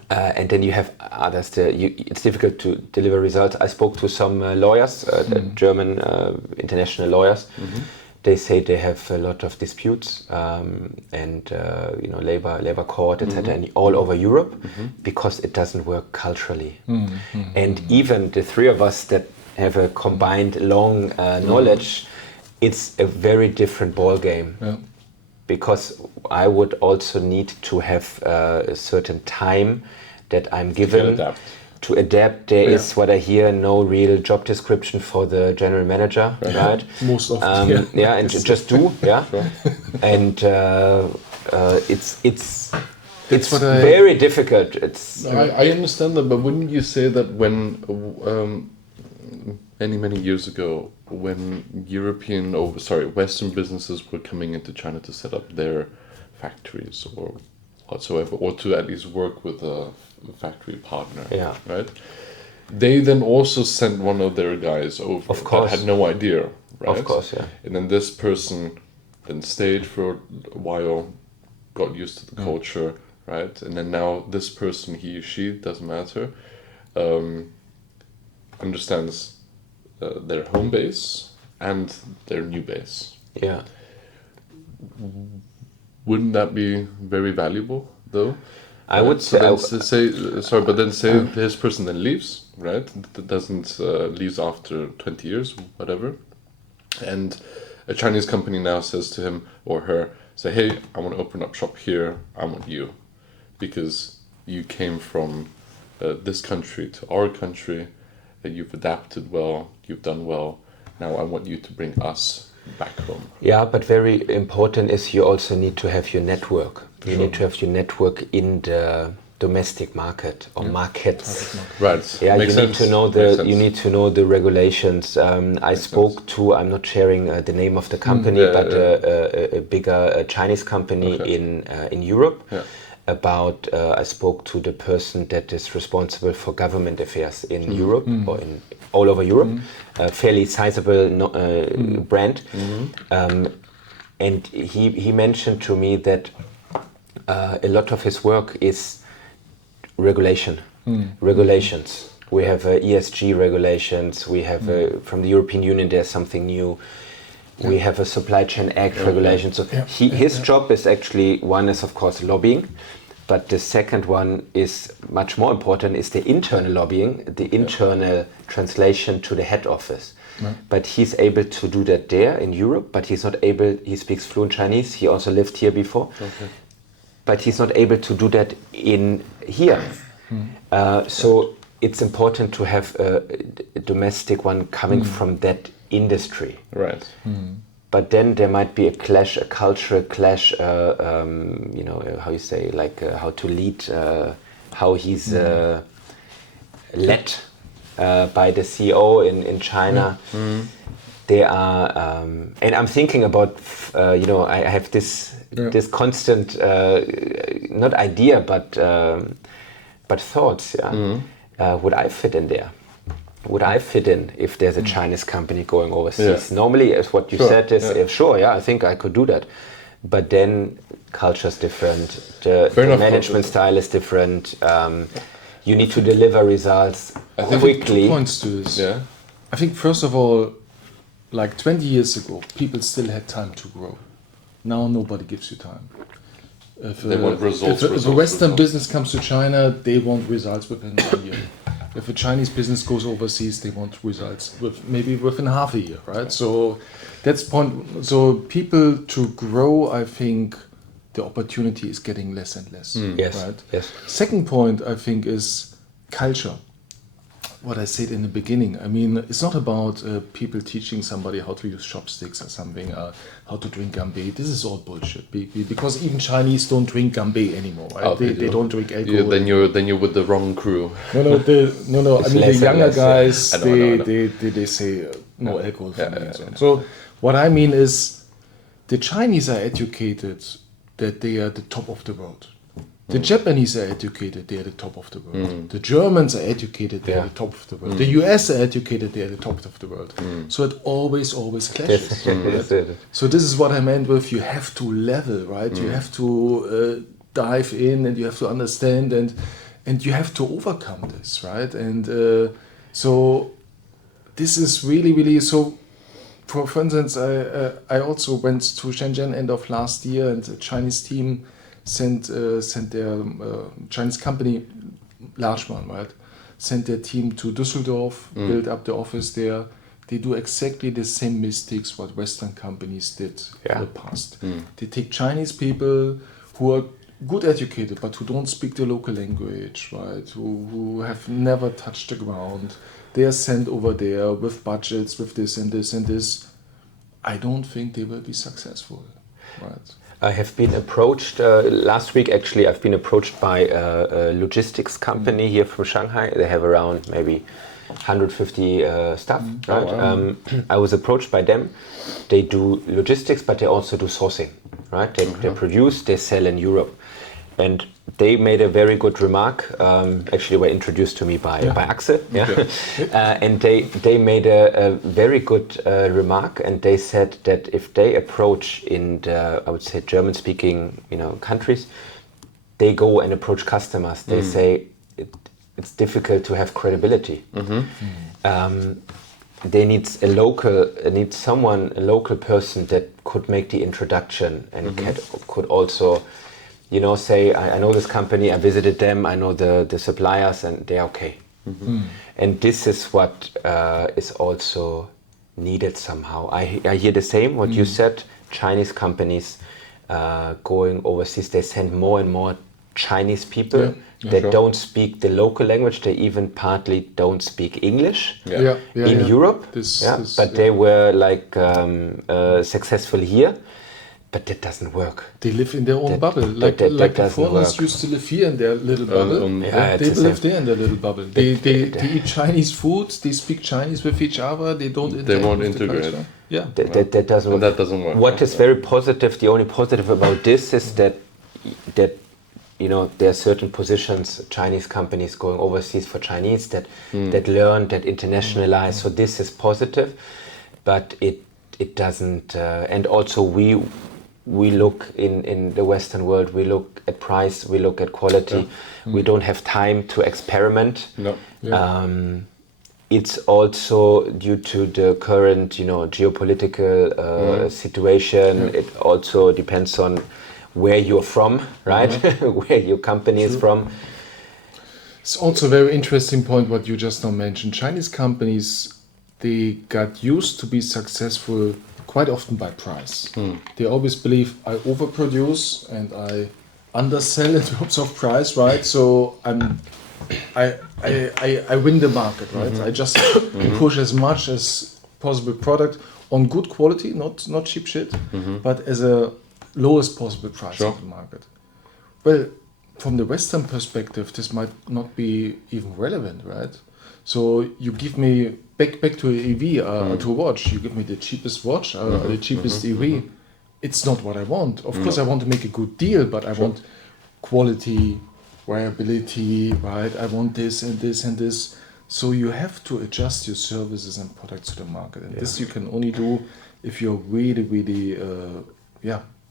And then you have others. It's difficult to deliver results. I spoke to some lawyers, German international lawyers. They say they have a lot of disputes and labor court, etc., and all over Europe because it doesn't work culturally. And even the three of us that have a combined long knowledge, it's a very different ball game. Yeah. Because I would also need to have a certain time that I'm given to adapt. There is, what I hear, no real job description for the general manager, right? Most often, and just do, and it's very difficult. I understand that, but wouldn't you say that when many years ago, when Western businesses were coming into China to set up their factories or whatsoever, or to at least work with a factory partner, right? They then also sent one of their guys over that had no idea, right? Of course, yeah. And then this person then stayed for a while, got used to the culture, right? And then now this person, he or she, doesn't matter, understands their home base and their new base. Yeah. Wouldn't that be very valuable, though? I would say. But then say this person then leaves, right? That doesn't leaves after 20 years, whatever. And a Chinese company now says to him or her, say, hey, I want to open up shop here. I want you, because you came from this country to our country. You've adapted well, you've done well. Now I want you to bring us back home. Yeah, but very important is you also need to have your network. You need to have your network in the domestic market or markets. Right. Yeah, you need to know the regulations. I spoke to, I'm not sharing the name of the company, but a bigger Chinese company in Europe. Yeah. I spoke to the person that is responsible for government affairs in Europe or all over Europe, a fairly sizable brand, and he mentioned to me that a lot of his work is regulations. We have ESG regulations. We have from the European Union. There's something new. We have a supply chain act regulation. So his job is actually, one is of course lobbying, but the second one is much more important, is the internal lobbying, the internal translation to the head office. Right. But he's able to do that there in Europe, but he's not able, he speaks fluent Chinese, he also lived here before, but he's not able to do that in here. So it's important to have a domestic one coming from that industry. Right. But then there might be a clash, a cultural clash, how you say, like how to lead, how he's led by the CEO in China. They are, and I'm thinking about, I have this constant, not idea, but thoughts. Would I fit in there? Would I fit in if there's a Chinese company going overseas? Normally, as what you said is, I think I could do that. But then culture's different, the management style is different. You need to deliver results quickly. 2 points to this. Yeah. I think first of all, like 20 years ago, people still had time to grow. Now nobody gives you time. If a Western business comes to China, they want results within 1 year. If a Chinese business goes overseas, they want results maybe within half a year, right? So that's point. So people to grow, I think the opportunity is getting less and less. Yes. Right. Yes. Second point, I think, is culture. What I said in the beginning. I mean, it's not about people teaching somebody how to use chopsticks or something, how to drink Gambe. This is all bullshit. Because even Chinese don't drink Gambe anymore. Right? They don't drink alcohol. Yeah, then you're with the wrong crew. No. I mean, the younger guys, they say no alcohol for me. So what I mean is, the Chinese are educated that they are the top of the world. The Japanese are educated, they are the top of the world. The Germans are educated, they are the top of the world. The US are educated, they are the top of the world. So it always clashes. Right? So this is what I meant with you have to level, right? You have to dive in and you have to understand and you have to overcome this, right? And so this is really so. For instance, I also went to Shenzhen end of last year, and the Chinese team sent their Chinese company, large one, right? Sent their team to Düsseldorf, built up the office there. They do exactly the same mistakes what Western companies did in the past. They take Chinese people who are good educated but who don't speak the local language, right? Who have never touched the ground. They are sent over there with budgets, with this and this and this. I don't think they will be successful, right? I have been approached last week. Actually, I've been approached by a logistics company here from Shanghai. They have around maybe 150 staff. Right? Wow. I was approached by them. They do logistics, but they also do sourcing. Right? They produce, they sell in Europe, and they made a very good remark. Actually, they were introduced to me by Axel. Yeah, and they made a very good remark, and they said that if they approach in the, I would say, German-speaking, countries, they go and approach customers. They say it's difficult to have credibility. They need a local person that could make the introduction and could also. Say, I know this company, I visited them, I know the suppliers, and they're okay. And this is what is also needed somehow. I hear the same, what you said, Chinese companies going overseas, they send more and more Chinese people that don't speak the local language, they even partly don't speak English in Europe, but they were like successful here. But that doesn't work. They live in their own bubble. Like the foreigners used to live here in their little bubble. They live there in their little bubble. They eat Chinese food. They speak Chinese with each other. They don't. They won't integrate. That doesn't work. That doesn't work. What is very positive? The only positive about this is that there are certain positions, Chinese companies going overseas for Chinese that learn, that internationalize. So this is positive, but it doesn't. And also we look in the Western world, we look at price, we look at quality. We don't have time to experiment. No. It's also due to the current, geopolitical situation. It also depends on where you're from, right? Where your company is from. It's also a very interesting point what you just now mentioned. Chinese companies, they got used to be successful quite often by price. They always believe I overproduce and I undersell in terms of price, right? So I win the market, right? I just push as much as possible product on good quality, not cheap shit, but as a lowest possible price of the market. Well, from the Western perspective, this might not be even relevant, right? So you give me back to an EV, to a watch, you give me the cheapest watch, the cheapest EV. It's not what I want. Of course, I want to make a good deal, but I want quality, reliability, right? I want this and this and this. So you have to adjust your services and products to the market. And this you can only do if you're really,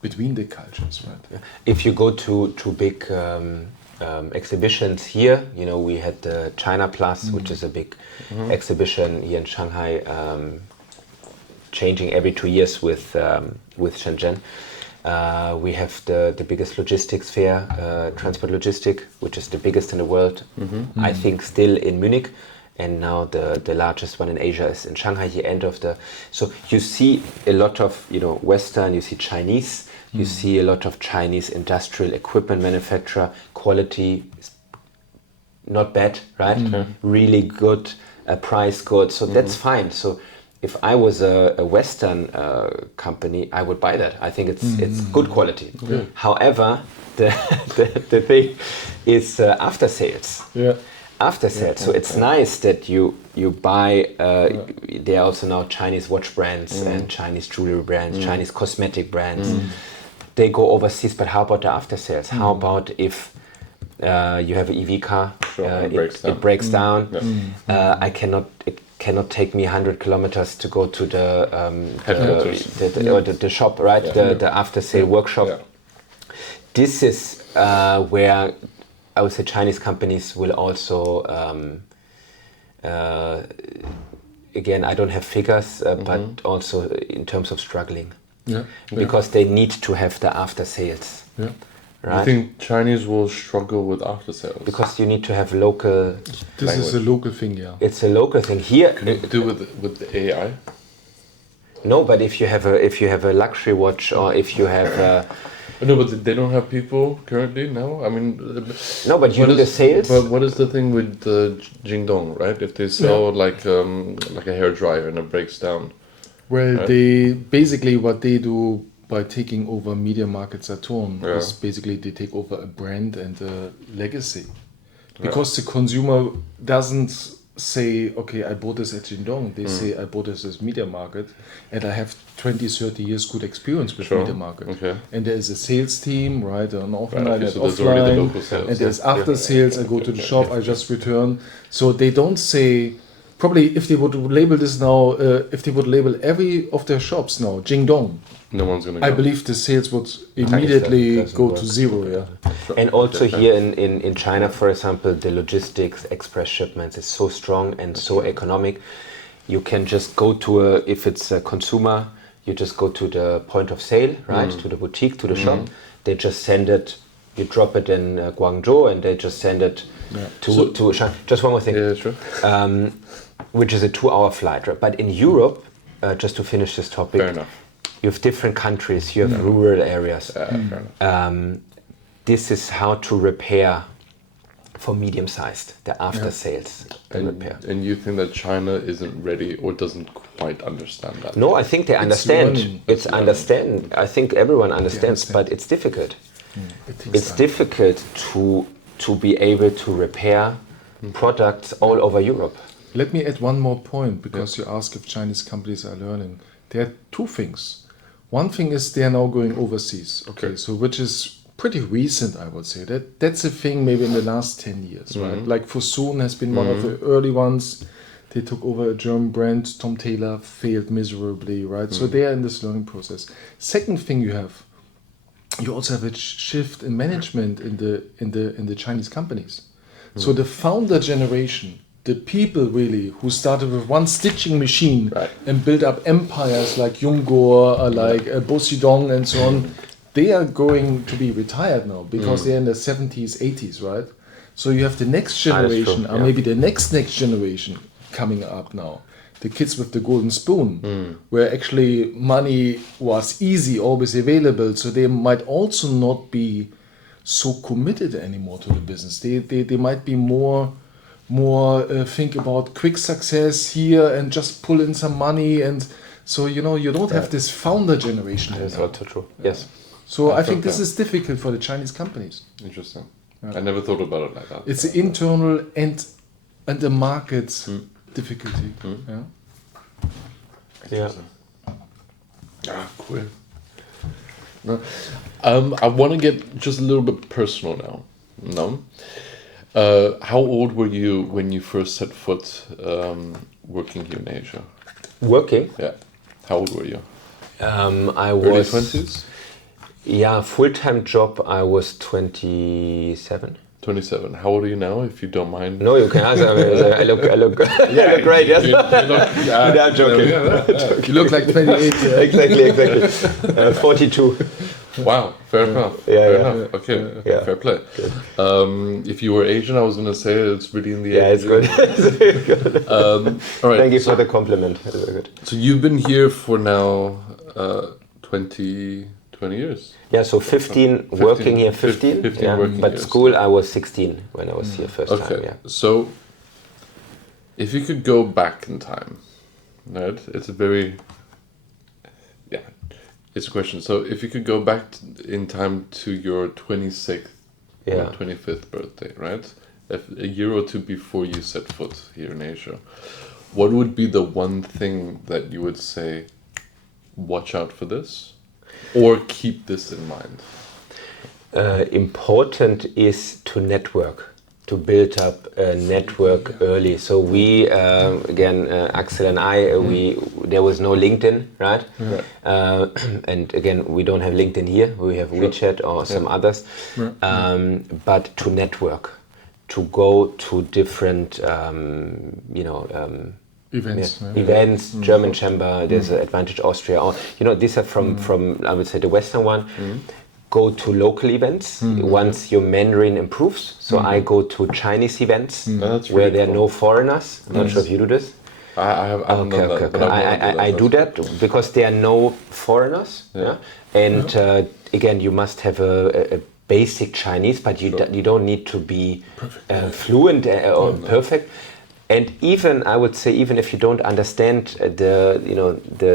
between the cultures, right? If you go to big exhibitions here, we had the China Plus, which is a big exhibition here in Shanghai, changing every 2 years with Shenzhen. We have the biggest logistics fair, transport logistic, which is the biggest in the world. I think still in Munich, and now the largest one in Asia is in Shanghai here. So you see a lot of Western, you see Chinese. You see a lot of Chinese industrial equipment manufacturer. Quality is not bad, right? Really good, price good. So that's fine. So if I was a Western company, I would buy that. I think it's good quality. However, the thing is after sales. After sales. So it's nice that you buy. There are also now Chinese watch brands and Chinese jewelry brands, Chinese cosmetic brands. they go overseas, but how about the after sales? How about if you have an EV car, it breaks down. It cannot take me 100 kilometers to go to the shop, right? The after sale workshop. Yeah. This is where I would say Chinese companies will also. Again, I don't have figures, but also in terms of struggling, because they need to have the after sales. Yeah. Right? You think Chinese will struggle with after sales? Because you need to have local. This is a local thing, yeah. It's a local thing here. Can you do with the AI? No, but if you have a luxury watch, or if you have. No, but they don't have people currently. No, I mean. No, but you do the sales. But what is the thing with Jingdong, right? If they sell like a hair dryer and it breaks down. Well, right? they basically what they do by taking over Media Market Saturn is basically they take over a brand and a legacy, because the consumer doesn't say, okay, I bought this at Jingdong. They say, I bought this at Media Market, and I have 20, 30 years good experience with Media Market. Okay. And there is a sales team, right, an offline and so there's already the offline, local sales. and there's after sales. I go to the shop, I just return. So they don't say. Probably, if they would label this now, if they would label every of their shops now Jingdong, no one's gonna. I believe the sales would immediately go to zero. Yeah. And also here in China, for example, the logistics, express shipments is so strong and so economic. You can just go to if it's a consumer, you just go to the point of sale, right, to the boutique, to the shop. They just send it. You drop it in Guangzhou, and they just send it to Shanghai. Just one more thing. Yeah, sure. Which is a 2-hour flight, right? But in Europe, just to finish this topic, Fair enough. you have different countries, you have rural areas. Fair enough. This is how to repair for medium-sized, the after-sales repair. And you think that China isn't ready or doesn't quite understand that? No, I think they understand. learning. I think everyone understands, but it's difficult. It's difficult to be able to repair products all over Europe. Let me add one more point, because you ask if Chinese companies are learning. There are two things. One thing is they are now going overseas. Okay, so which is pretty recent, I would say. That's a thing maybe in the last 10 years, right? Like Fosun has been one of the early ones. They took over a German brand. Tom Taylor failed miserably, right? So they are in this learning process. Second thing you also have a shift in management in the Chinese companies. So the founder generation, the people really who started with one stitching machine and built up empires like Yunggor, like Bosidong and so on, they are going to be retired now because they're in their 70s, 80s, right? So you have the next generation, or maybe the next generation coming up now. The kids with the golden spoon, where actually money was easy, always available, so they might also not be so committed anymore to the business. They might be more think about quick success here and just pull in some money, and so you don't have this founder generation. That's also true. Yes. So I think this is difficult for the Chinese companies. Interesting. I never thought about it like that. It's the internal and the market difficulty. Yeah. Cool. No. I want to get just a little bit personal now. No. How old were you when you first set foot working here in Asia? Working? Yeah. How old were you? I Early was 20s? Yeah, full-time job. I was 27. 27. How old are you now, if you don't mind? No, you can answer. I look great. Yes. I'm joking. You look like 28. Exactly. 42. Wow, fair enough. Fair enough. Okay, fair play. If you were Asian, I was going to say it's really in the it's good. It's good. All right. Thank you for the compliment. That's very good. So you've been here for now 20 years. Yeah, so 15 working here, 15 working but years. School I was 16 when I was here first time. Yeah. So if you could go back in time, right? It's a question. So if you could go back in time to your 26th or 25th birthday, right? A year or two before you set foot here in Asia, what would be the one thing that you would say, watch out for this? Or keep this in mind? Important is to network, to build up a network early. So we, again, Axel and I, there was no LinkedIn, right? And again, we don't have LinkedIn here. We have WeChat or some others. But to network, to go to different, events, German Chamber, there's Advantage Austria, or these are from I would say the Western one. Go to local events once your Mandarin improves. So I go to Chinese events where there are no foreigners. I'm not sure if you do this. I haven't done that. But I do that because there are no foreigners. And again, you must have a basic Chinese, but you don't need to be fluent or perfect. And even I would say, even if you don't understand the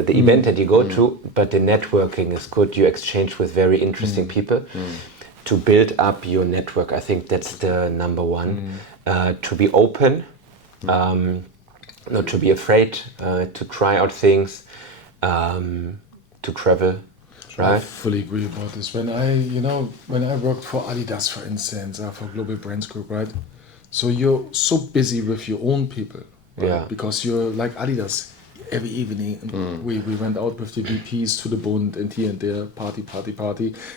event that you go to, but the networking is good. You exchange with very interesting people to build up your network. I think that's the number one. To be open, not to be afraid, to try out things, to travel. Right. I fully agree about this. When I worked for Adidas, for instance, for Global Brands Group, right? So you're so busy with your own people, right? Because you're like Adidas. Every evening we went out with the VPs to the Bund and here and there, party.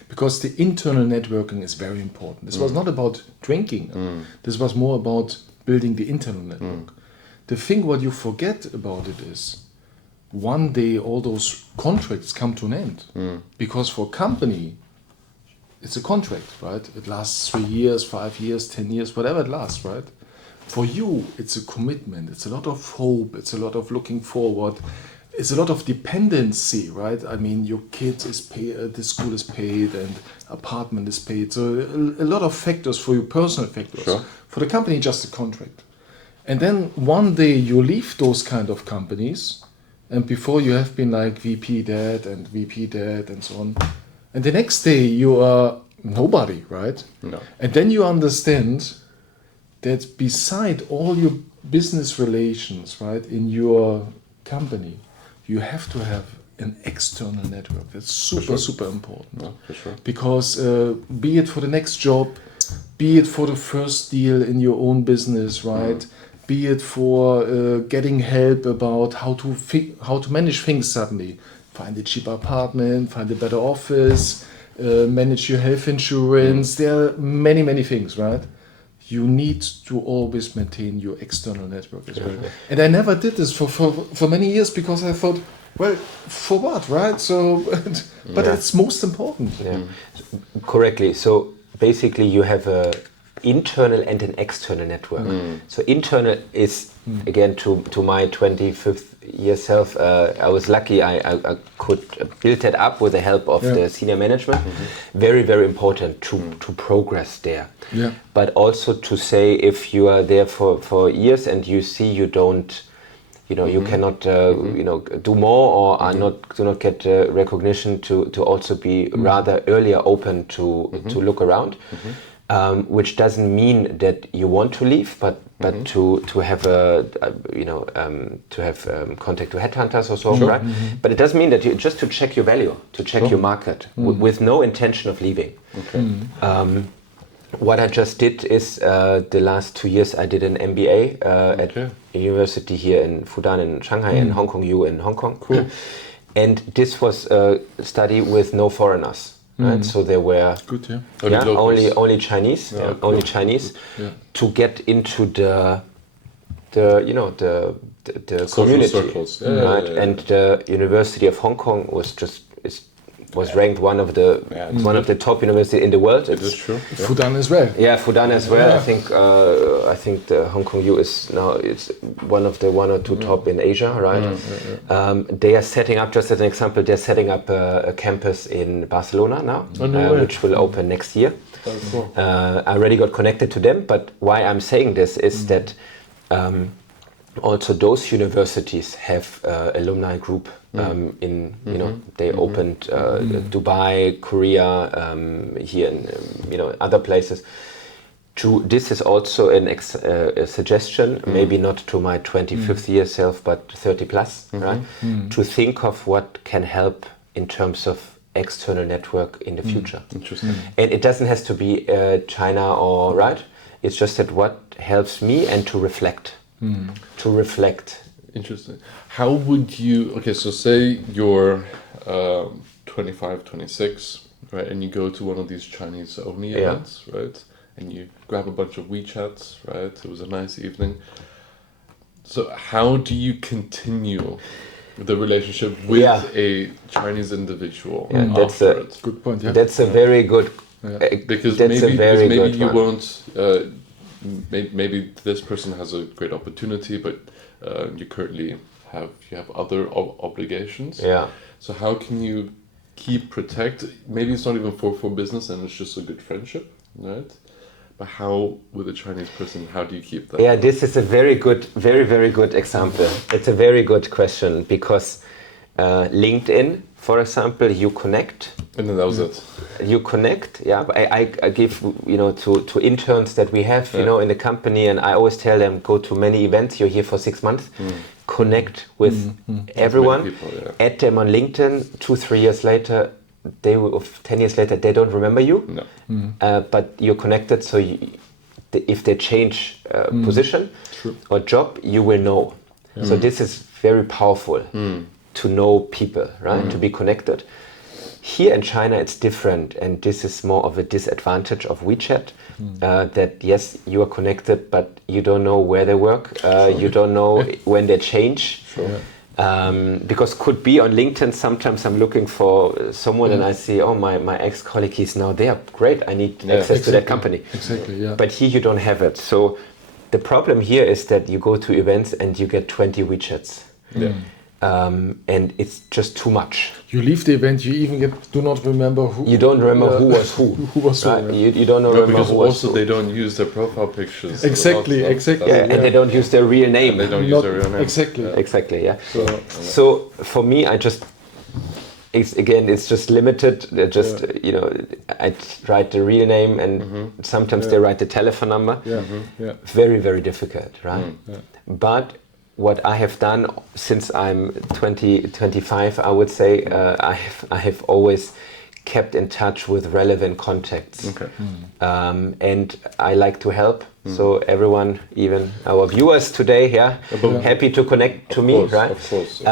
Because the internal networking is very important. This was not about drinking. This was more about building the internal network. The thing what you forget about it is, one day all those contracts come to an end. Because for a company, it's a contract, right? It lasts 3 years, 5 years, 10 years, whatever it lasts, right? For you, it's a commitment. It's a lot of hope. It's a lot of looking forward. It's a lot of dependency, right? I mean, your kid is paid, the school is paid, and apartment is paid. So a lot of factors for you, personal factors. Sure. For the company, just a contract. And then one day you leave those kind of companies, and before you have been like VP that and VP that and so on. And the next day you are nobody, right? No. And then you understand that beside all your business relations, right, in your company, you have to have an external network. That's super important. No, for sure. Because be it for the next job, be it for the first deal in your own business, right? Be it for getting help about how to manage things suddenly. Find a cheaper apartment, find a better office, manage your health insurance. There are many things, right? You need to always maintain your external network as well. And I never did this for many years because I thought, well, for what, right? So, but it's most important. Yeah, correctly. So basically you have a internal and an external network. So internal is, again, to my 25th year self, I was lucky I could build that up with the help of the senior management. Very important to progress there. But also to say, if you are there for years and you see you don't, you cannot do more or do not get recognition, to also be rather earlier open to look around. Which doesn't mean that you want to leave, but to have contact to headhunters or so, right? But it doesn't mean that just to check your value, to check your market, with no intention of leaving. What I just did is the last 2 years I did an MBA at a university here in Fudan in Shanghai and Hong Kong U in Hong Kong. Cool. And this was a study with no foreigners. Right, so there were only Chinese, only Chinese, to get into the community, circles. right? And the University of Hong Kong was ranked one of the top universities in the world. It is true. Fudan as well. Yeah, Fudan as well. I think the Hong Kong U is now one or two top in Asia, right? They are setting up, just as an example, they're setting up a campus in Barcelona now, which will open next year. I already got connected to them, but why I'm saying this is that also those universities have alumni group they opened Dubai, Korea, here in other places. This is also a suggestion, maybe not to my 25th year self, but 30 plus, right? To think of what can help in terms of external network in the future. Interesting. And it doesn't have to be China or right. It's just that what helps me and to reflect. To reflect. Interesting. How would you? Okay, so say you're 25, 26, right, and you go to one of these Chinese only events, right, and you grab a bunch of WeChats, right. It was a nice evening. So how do you continue the relationship with a Chinese individual? Yeah, that's a good point. Yeah, that's a very good. Because that's maybe you one. won't. Maybe this person has a great opportunity, but you currently have other obligations. Yeah. So how can you protect? Maybe it's not even for business, and it's just a good friendship, right? But how with a Chinese person? How do you keep that? Yeah, this is a very good, very good example. It's a very good question because LinkedIn, for example, you connect. And then that was it. You connect, yeah. But I give to interns that we have in the company, and I always tell them go to many events. You're here for 6 months. Connect with everyone. People, add them on LinkedIn. 2-3 years later, 10 years later, they don't remember you. No. But you're connected, so if they change position or job, you will know. So this is very powerful to know people, right? To be connected. Here in China, it's different, and this is more of a disadvantage of WeChat. That yes, you are connected, but you don't know where they work. You don't know when they change. Because could be on LinkedIn, sometimes I'm looking for someone and I see, oh, my ex-colleague, he's now there. Great, I need access to that company. Exactly, yeah. But here you don't have it. So the problem here is that you go to events and you get 20 WeChats. And it's just too much. You leave the event, you even do not remember who. You don't remember who was who. Who was who. Right? Yeah. You don't remember because who was also who. they don't use their profile pictures. Exactly. And they don't use their real name. And they don't use their real name. Exactly. Exactly, yeah. So for me, it's just limited. I write the real name, and sometimes they write the telephone number. Very, very difficult, right? But what I have done since I'm 25, I would say, I have always kept in touch with relevant contacts. Okay. And I like to help. So everyone, even our viewers today, happy to connect to me, right? Of course.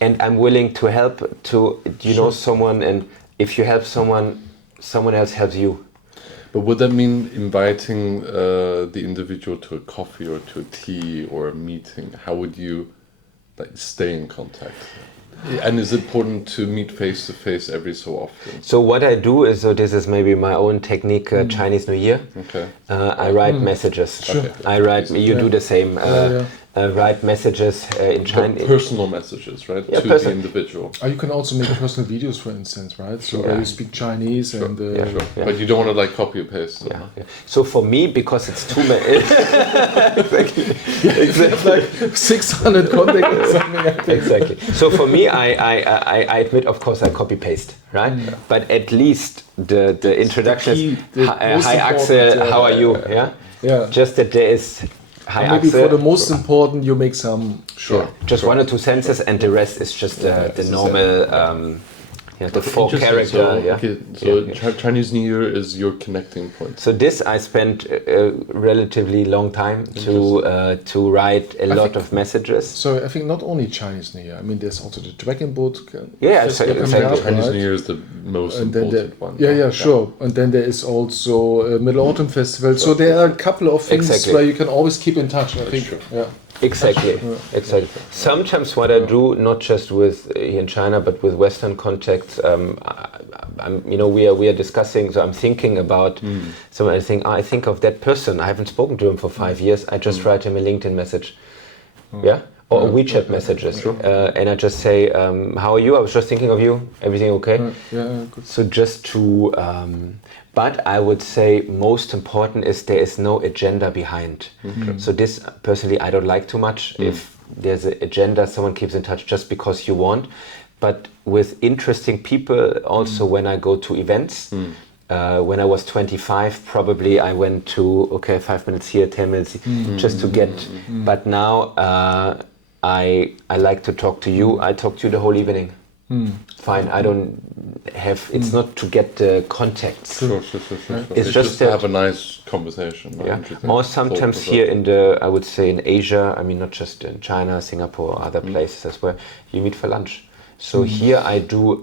And I'm willing to help know someone, and if you help someone else helps you. But would that mean inviting the individual to a coffee or to a tea or a meeting? How would you stay in contact? And is it important to meet face to face every so often? So what I do is, this is maybe my own technique, Chinese New Year. Okay. I write messages. Sure. I write. You do the same. Write messages in Chinese. Personal messages, right? Yeah, to the individual. You can also make personal videos, for instance, right? So where you speak Chinese and. But you don't want to copy and paste. Yeah. So for me, because it's too many. Exactly. Like 600 contacts or something. I think. Exactly. So for me, I admit, of course, I copy paste, right? But at least the introduction is, hi Axel, how are you? Yeah. Just that there is. Hi, maybe Axel. for the most important, you make some. Just 1 or 2 sentences, and the rest is just the normal. The 4 character. So Chinese New Year is your connecting point. So this I spent a relatively long time to write a lot of messages. So I think not only Chinese New Year. I mean, there's also the Dragon Boat. Exactly. Chinese New Year is the most important one. Sure. And then there is also a Mid-Autumn Festival. So there are a couple of things where you can always keep in touch. I think. Yeah. Exactly. Sometimes what I do, not just with here in China, but with Western contacts, we are discussing. So I'm thinking about someone. I think of that person. I haven't spoken to him for 5 years. I just write him a LinkedIn message, or WeChat messages, and I just say, "How are you? I was just thinking of you. Everything okay?" Good. So just to. But I would say most important is there is no agenda behind. So this personally I don't like too much. If there's an agenda, someone keeps in touch just because you want. But with interesting people, also when I go to events, when I was 25, probably I went to 5 minutes here, 10 minutes just to get. But now I like to talk to you. I talk to you the whole evening. fine. I don't have. It's not to get the contacts. Sure. It's It's just just to that- have a nice conversation. Yeah. Interesting. Or sometimes Thought here in the, I would say in Asia. I mean, not just in China, Singapore, other places as well. You meet for lunch. So here I do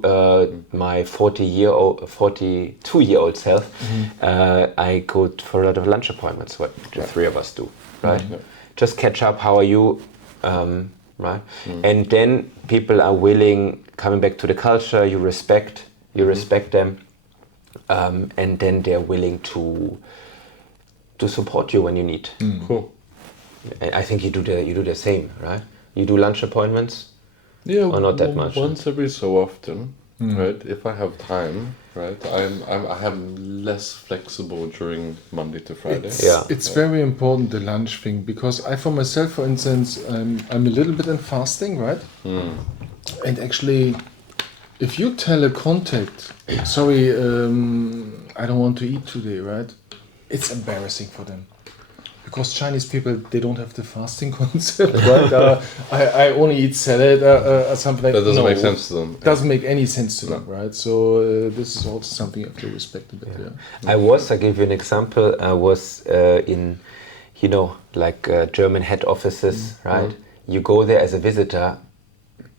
my 42-year-old self. I go for a lot of lunch appointments. What the three of us do, right? Just catch up. How are you? Right? And then people are willing, coming back to the culture, you respect them, and then they're willing to support you when you need. Cool. And I think you do the same, right? You do lunch appointments. Yeah, Or not that much. Once every so often, right? If I have time, right? I am less flexible during Monday to Friday. It's very important, the lunch thing, because I, for myself, for instance, I'm a little bit in fasting, right? And actually, if you tell a contact, sorry, I don't want to eat today, right? It's embarrassing for them. Because Chinese people, they don't have the fasting concept, right? I only eat salad or something like that. That doesn't make sense to them. Doesn't make any sense to them, right? So this is also something you have to respect a bit. Yeah. I give you an example. I was in, German head offices, right? You go there as a visitor,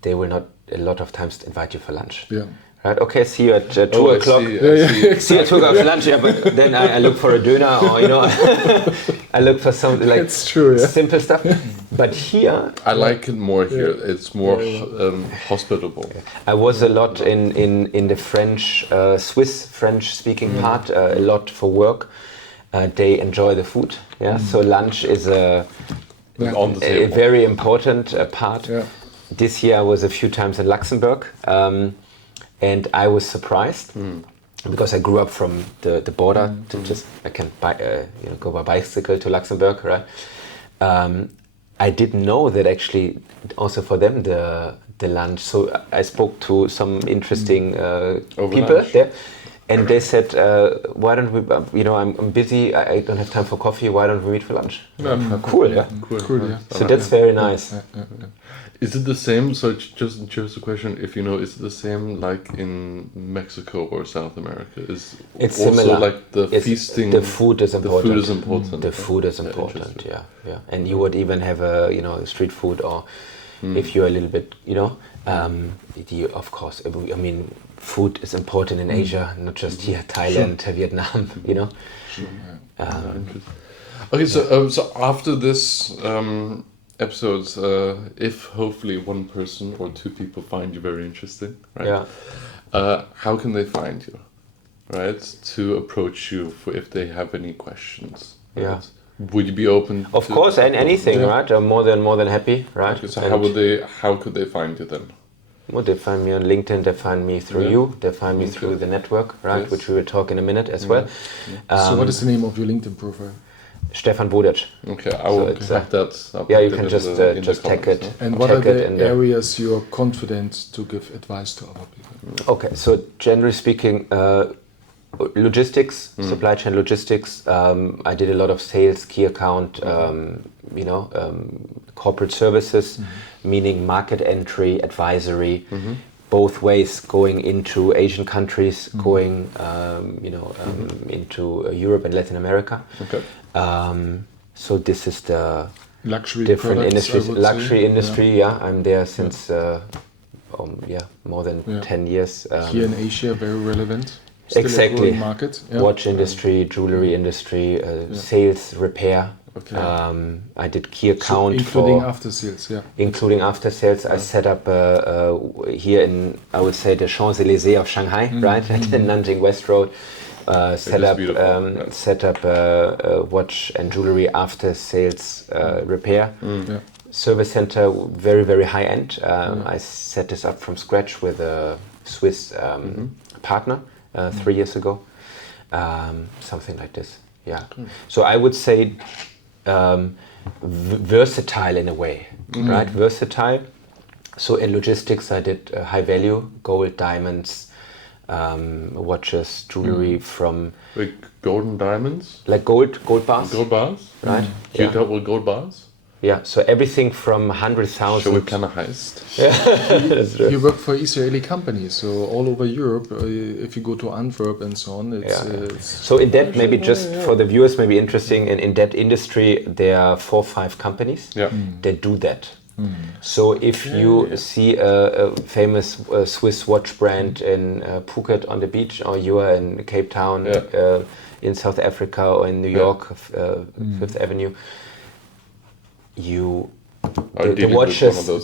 they will not a lot of times invite you for lunch. Yeah. Right? Okay, see you at 2 Oh, I o'clock. see. See you at 2 o'clock for lunch, but then I look for a döner or, I look for something like It's true, yeah. simple stuff. But here, I like it more here. It's more hospitable. I was a lot in the French, Swiss French-speaking part, a lot for work. They enjoy the food, So lunch is On the a table. very important part. Yeah. This year I was a few times in Luxembourg, and I was surprised because I grew up from the border. I can go by bicycle to Luxembourg, right? I didn't know that actually also for them the lunch. So I spoke to some interesting people lunch. there. And they said, why don't we, I'm busy, I don't have time for coffee, why don't we meet for lunch? Cool, yeah. Cool, yeah. So that's very nice. Is it the same? So just a question. If you know, is it the same like in Mexico or South America? Is It's also similar. like the It's- feasting? The food is important. The food is important. The food is important, interesting. yeah. And you would even have street food, or if you're a little bit, of course, I mean, food is important in Asia, not just here, Thailand, Vietnam, Okay, so after this episodes, if hopefully one person or two people find you very interesting, right? How can they find you, right? To approach you for if they have any questions. Right? Yeah. Would you be open? Of course, and anything, right? I'm more than happy, right? Okay, so And how could they find you then? well, they find me on LinkedIn, they find me through you, they find me through the network, right? Yes. Which we will talk in a minute as well. So what is the name of your LinkedIn profile? Stefan Woditsch. Okay, I will it's, put that. I'll Yeah, put you it can in just the just tag comments, it. And what are tag it the in the- areas you're confident to give advice to other people? Okay, so generally speaking, logistics, supply chain logistics. I did a lot of sales, key account, corporate services, meaning market entry, advisory, both ways, going into Asian countries, going into Europe and Latin America. Okay. So this is the Luxury different products, industries. I would Luxury say. industry, yeah. I'm there since more than 10 years. Here in Asia, very relevant. Still Exactly. a growing market. Yeah. Watch industry, jewelry industry, sales, repair. Okay. I did key account including for after sales, yeah. including after sales. I set up here in, I would say, the Champs-Élysées of Shanghai, right at the Nanjing West Road. Set is up beautiful, yeah. set up watch and jewelry after sales repair. Yeah. Service center, very, very high end. I set this up from scratch with a Swiss partner 3 years ago. Something like this, yeah. So I would say versatile in a way, right? Versatile. So in logistics, I did high value, gold, diamonds, watches, jewelry from Like golden diamonds, like gold bars, gold bars. right? Do you Yeah. dealt with gold bars? Yeah, so everything from 100,000. Shall we plan a heist? That's true. You work for Israeli companies, so all over Europe. If you go to Antwerp and so on, it's, it's So in that, maybe just for the viewers, maybe interesting, in that industry, there are 4 or 5 companies that do that. So if you see a famous Swiss watch brand in Phuket on the beach, or you are in Cape Town, in South Africa, or in New York, Fifth Avenue, the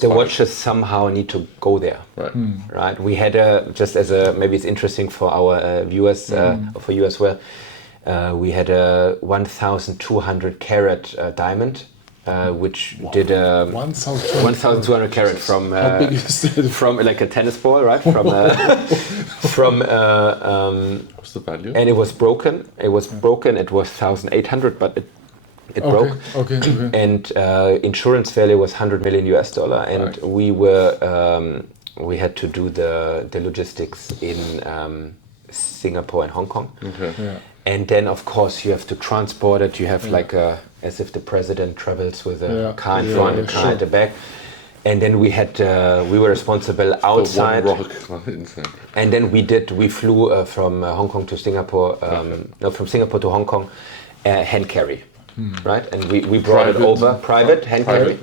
watches somehow need to go there, right? We had just as a, maybe it's interesting for our viewers, or for you as well, we had a 1,200 carat diamond, which did 1,200 carat from how big is that? from like a tennis ball, right? From What's the value? and it was broken. It was 1,800, but it broke. Okay. And insurance value was $100 million, and we had to do the logistics in Singapore and Hong Kong. And then of course you have to transport it. You have like as if the president travels with a car in front, a car at the back. And then we were responsible outside. And then we flew from Hong Kong to Singapore. No, from Singapore to Hong Kong, hand carry. Right, and we brought it over private hand carry,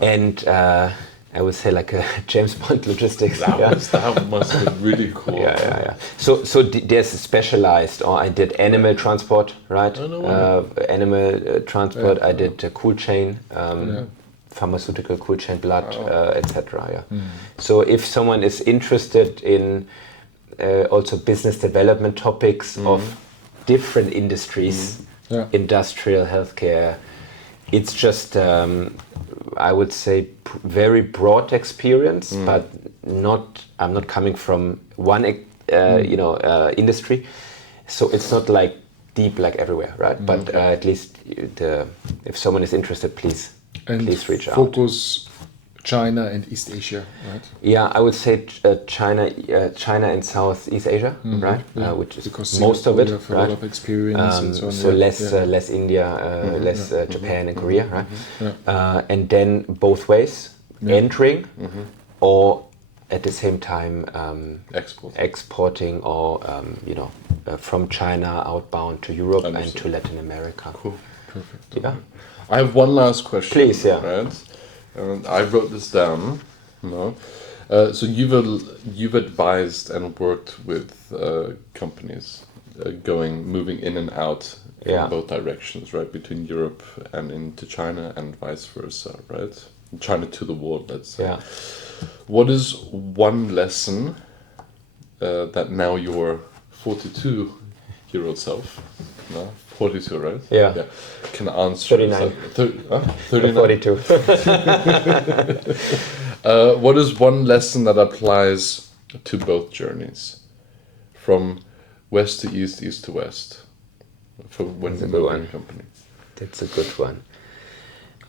and I would say like a James Bond logistics. That must be really cool. So there's specialized, or I did animal transport, right? Animal transport. I did cold chain, pharmaceutical cold chain, blood, etc. So if someone is interested in also business development topics of different industries. Industrial, healthcare, it's just I would say very broad experience, but I'm not coming from one industry, so it's not like deep like everywhere, right? But at least if someone is interested, please reach out. Focus China and East Asia, right? Yeah, I would say China and Southeast Asia, right? Which is because most of it, have right? a lot of experience and so on. So less India, less Japan and Korea, right? And then both ways, entering or at the same time exporting or from China outbound to Europe and to Latin America. Cool, perfect. Yeah. I have one last question. Please, Right? I wrote this down. So you've advised and worked with companies moving in and out in both directions, right? Between Europe and into China and vice versa, right? China to the world, let's say. Yeah. What is one lesson that now your 42-year-old self, 42, right? Yeah. Can answer. 39. 39. 42. What is one lesson that applies to both journeys, from west to east, east to west, for when you're moving a company? That's a good one.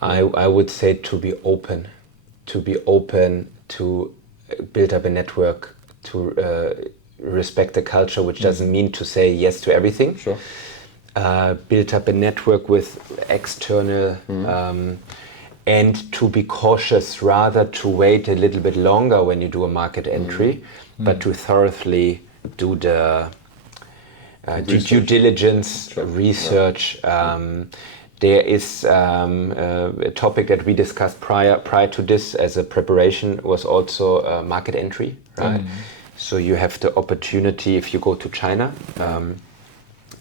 I would say to be open to build up a network, to respect the culture, which doesn't mean to say yes to everything. Sure. Build up a network with external, and to be cautious, rather to wait a little bit longer when you do a market entry, but to thoroughly do the due diligence, research. There is a topic that we discussed prior to this as a preparation was also market entry, right? So you have the opportunity if you go to China.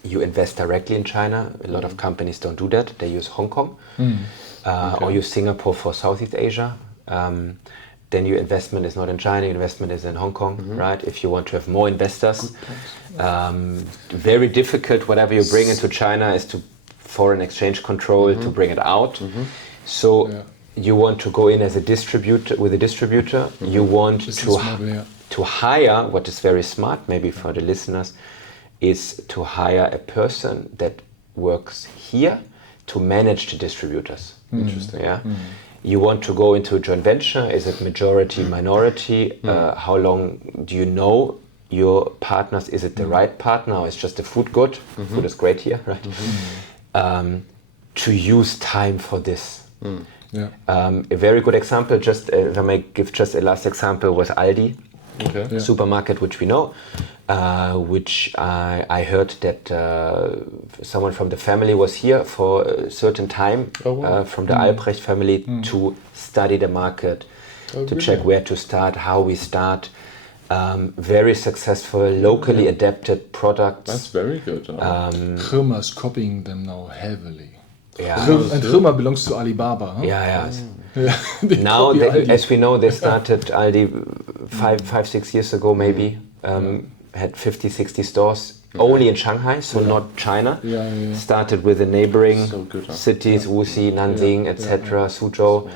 You invest directly in China. A lot of companies don't do that. They use Hong Kong or use Singapore for Southeast Asia. Then your investment is not in China, your investment is in Hong Kong, right? If you want to have more investors. Very difficult, whatever you bring into China is to foreign exchange control to bring it out. So you want to go in as a distributor, with a distributor. You want to hire, what is very smart maybe for the listeners, is to hire a person that works here to manage the distributors. Interesting. Yeah. You want to go into a joint venture. Is it majority, minority? How long do you know your partners? Is it the right partner, or is just a food good? Food is great here, right? To use time for this. Yeah. A very good example, just if I may give just a last example, was Aldi. Okay. Yeah. Supermarket, which we know, which I heard that someone from the family was here for a certain time, Oh, wow. from the Albrecht family, to study the market, to really? check where to start, how we start. Very successful, locally adapted products. That's very good. Römer's copying them now heavily. Yeah. And Römer belongs to Alibaba. Huh? Yeah. They Now, copy Aldi. as we know, they started Aldi 5-6 years ago, maybe. Had 50-60 stores, only in Shanghai, so not China. Yeah. Started with the neighboring So good, huh? cities, Wuxi, Nanjing, etc., Suzhou.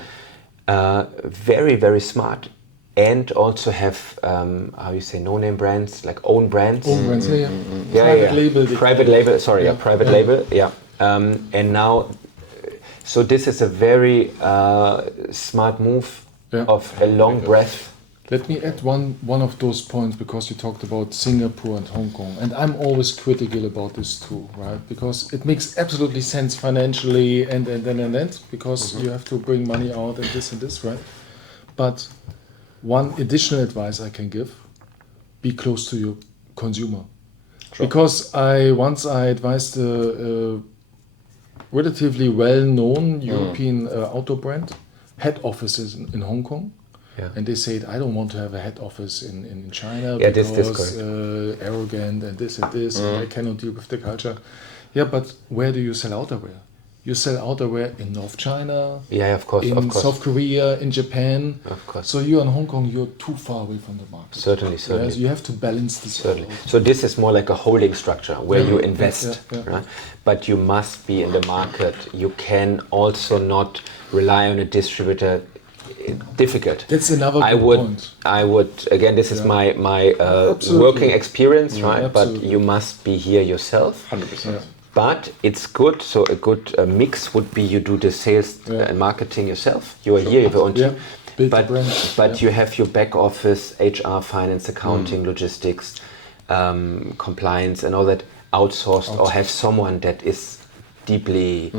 Very, very smart. And also have, how you say, no-name brands, like own brands. Own brands, yeah. Yeah. Private label. they Private call it. label, sorry, Yeah. private label, yeah. And now, so this is a very smart move of a long breath. Let me add one of those points, because you talked about Singapore and Hong Kong, and I'm always critical about this too, right? Because it makes absolutely sense financially and because you have to bring money out and this, right? But one additional advice I can give: be close to your consumer. Sure. Because I advised a relatively well-known European auto brand, head offices in Hong Kong. Yeah. And they said, I don't want to have a head office in China Yeah, because this arrogant and this, and I cannot deal with the culture. Yeah, but where do you sell outerwear? You sell outerwear in North China, Yeah, of course, in South Korea, in Japan. Of course. So you're in Hong Kong, you're too far away from the market. Certainly. Yes, you have to balance this Certainly. out. So this is more like a holding structure where you invest, yeah. right? But you must be in the market. You can also not rely on a distributor. Difficult. That's another I good would, point. I would again. This is my Absolutely. working experience, right? absolutely. But you must be here yourself. 100%. But it's good. So a good mix would be you do the sales and marketing yourself. You are here. You want to. Yeah. Build the But brand. but you have your back office, HR, finance, accounting, logistics, compliance, and all that outsourced, or have someone that is deeply.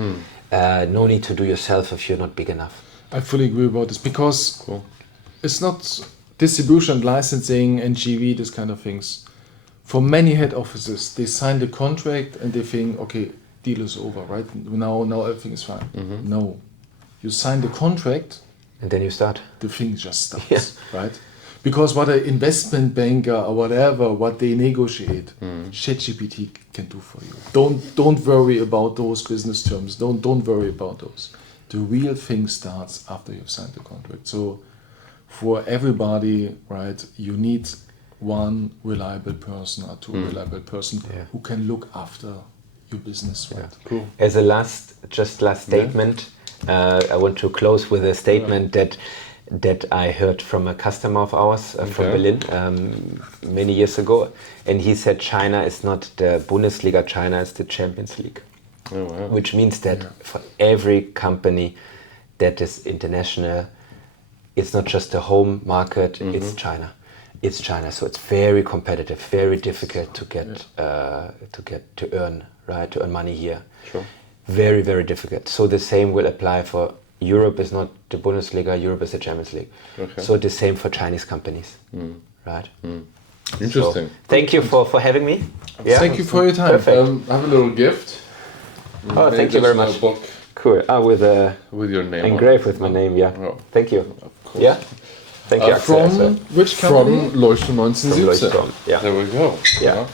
No need to do yourself if you're not big enough. I fully agree about this, because it's not distribution, licensing, and GV, this kind of things. For many head offices, they sign the contract and they think, okay, deal is over, right? Now everything is fine. No, you sign the contract, And then you start. the thing just starts, Yeah. right? Because what an investment banker or whatever, what they negotiate, ChatGPT can do for you. Don't worry about those business terms. Don't worry about those. The real thing starts after you've signed the contract. So for everybody, right, you need one reliable person or two reliable person who can look after your business, right? Cool. As a last statement, I want to close with a statement that I heard from a customer of ours from Berlin many years ago, and he said China is not the Bundesliga, China is the Champions League. Oh, wow. Which means that for every company that is international, it's not just the home market, it's China. It's China, so it's very competitive, very difficult to get to earn money here. Sure. Very, very difficult. So the same will apply for Europe. Is not the Bundesliga, Europe is the Champions League. Okay. So the same for Chinese companies, right? Interesting. So, thank you for having me. Yeah. Thank you for your time. Perfect. I have a little gift. Oh, Maybe thank you very just a much. book Cool. With with your name engraved on it. with my name. Yeah. Oh, Thank you. of course. Yeah. Thank you. Axel, as well. From which company? From Leuchte 1917. Leuchtturm, yeah. There we go. Yeah.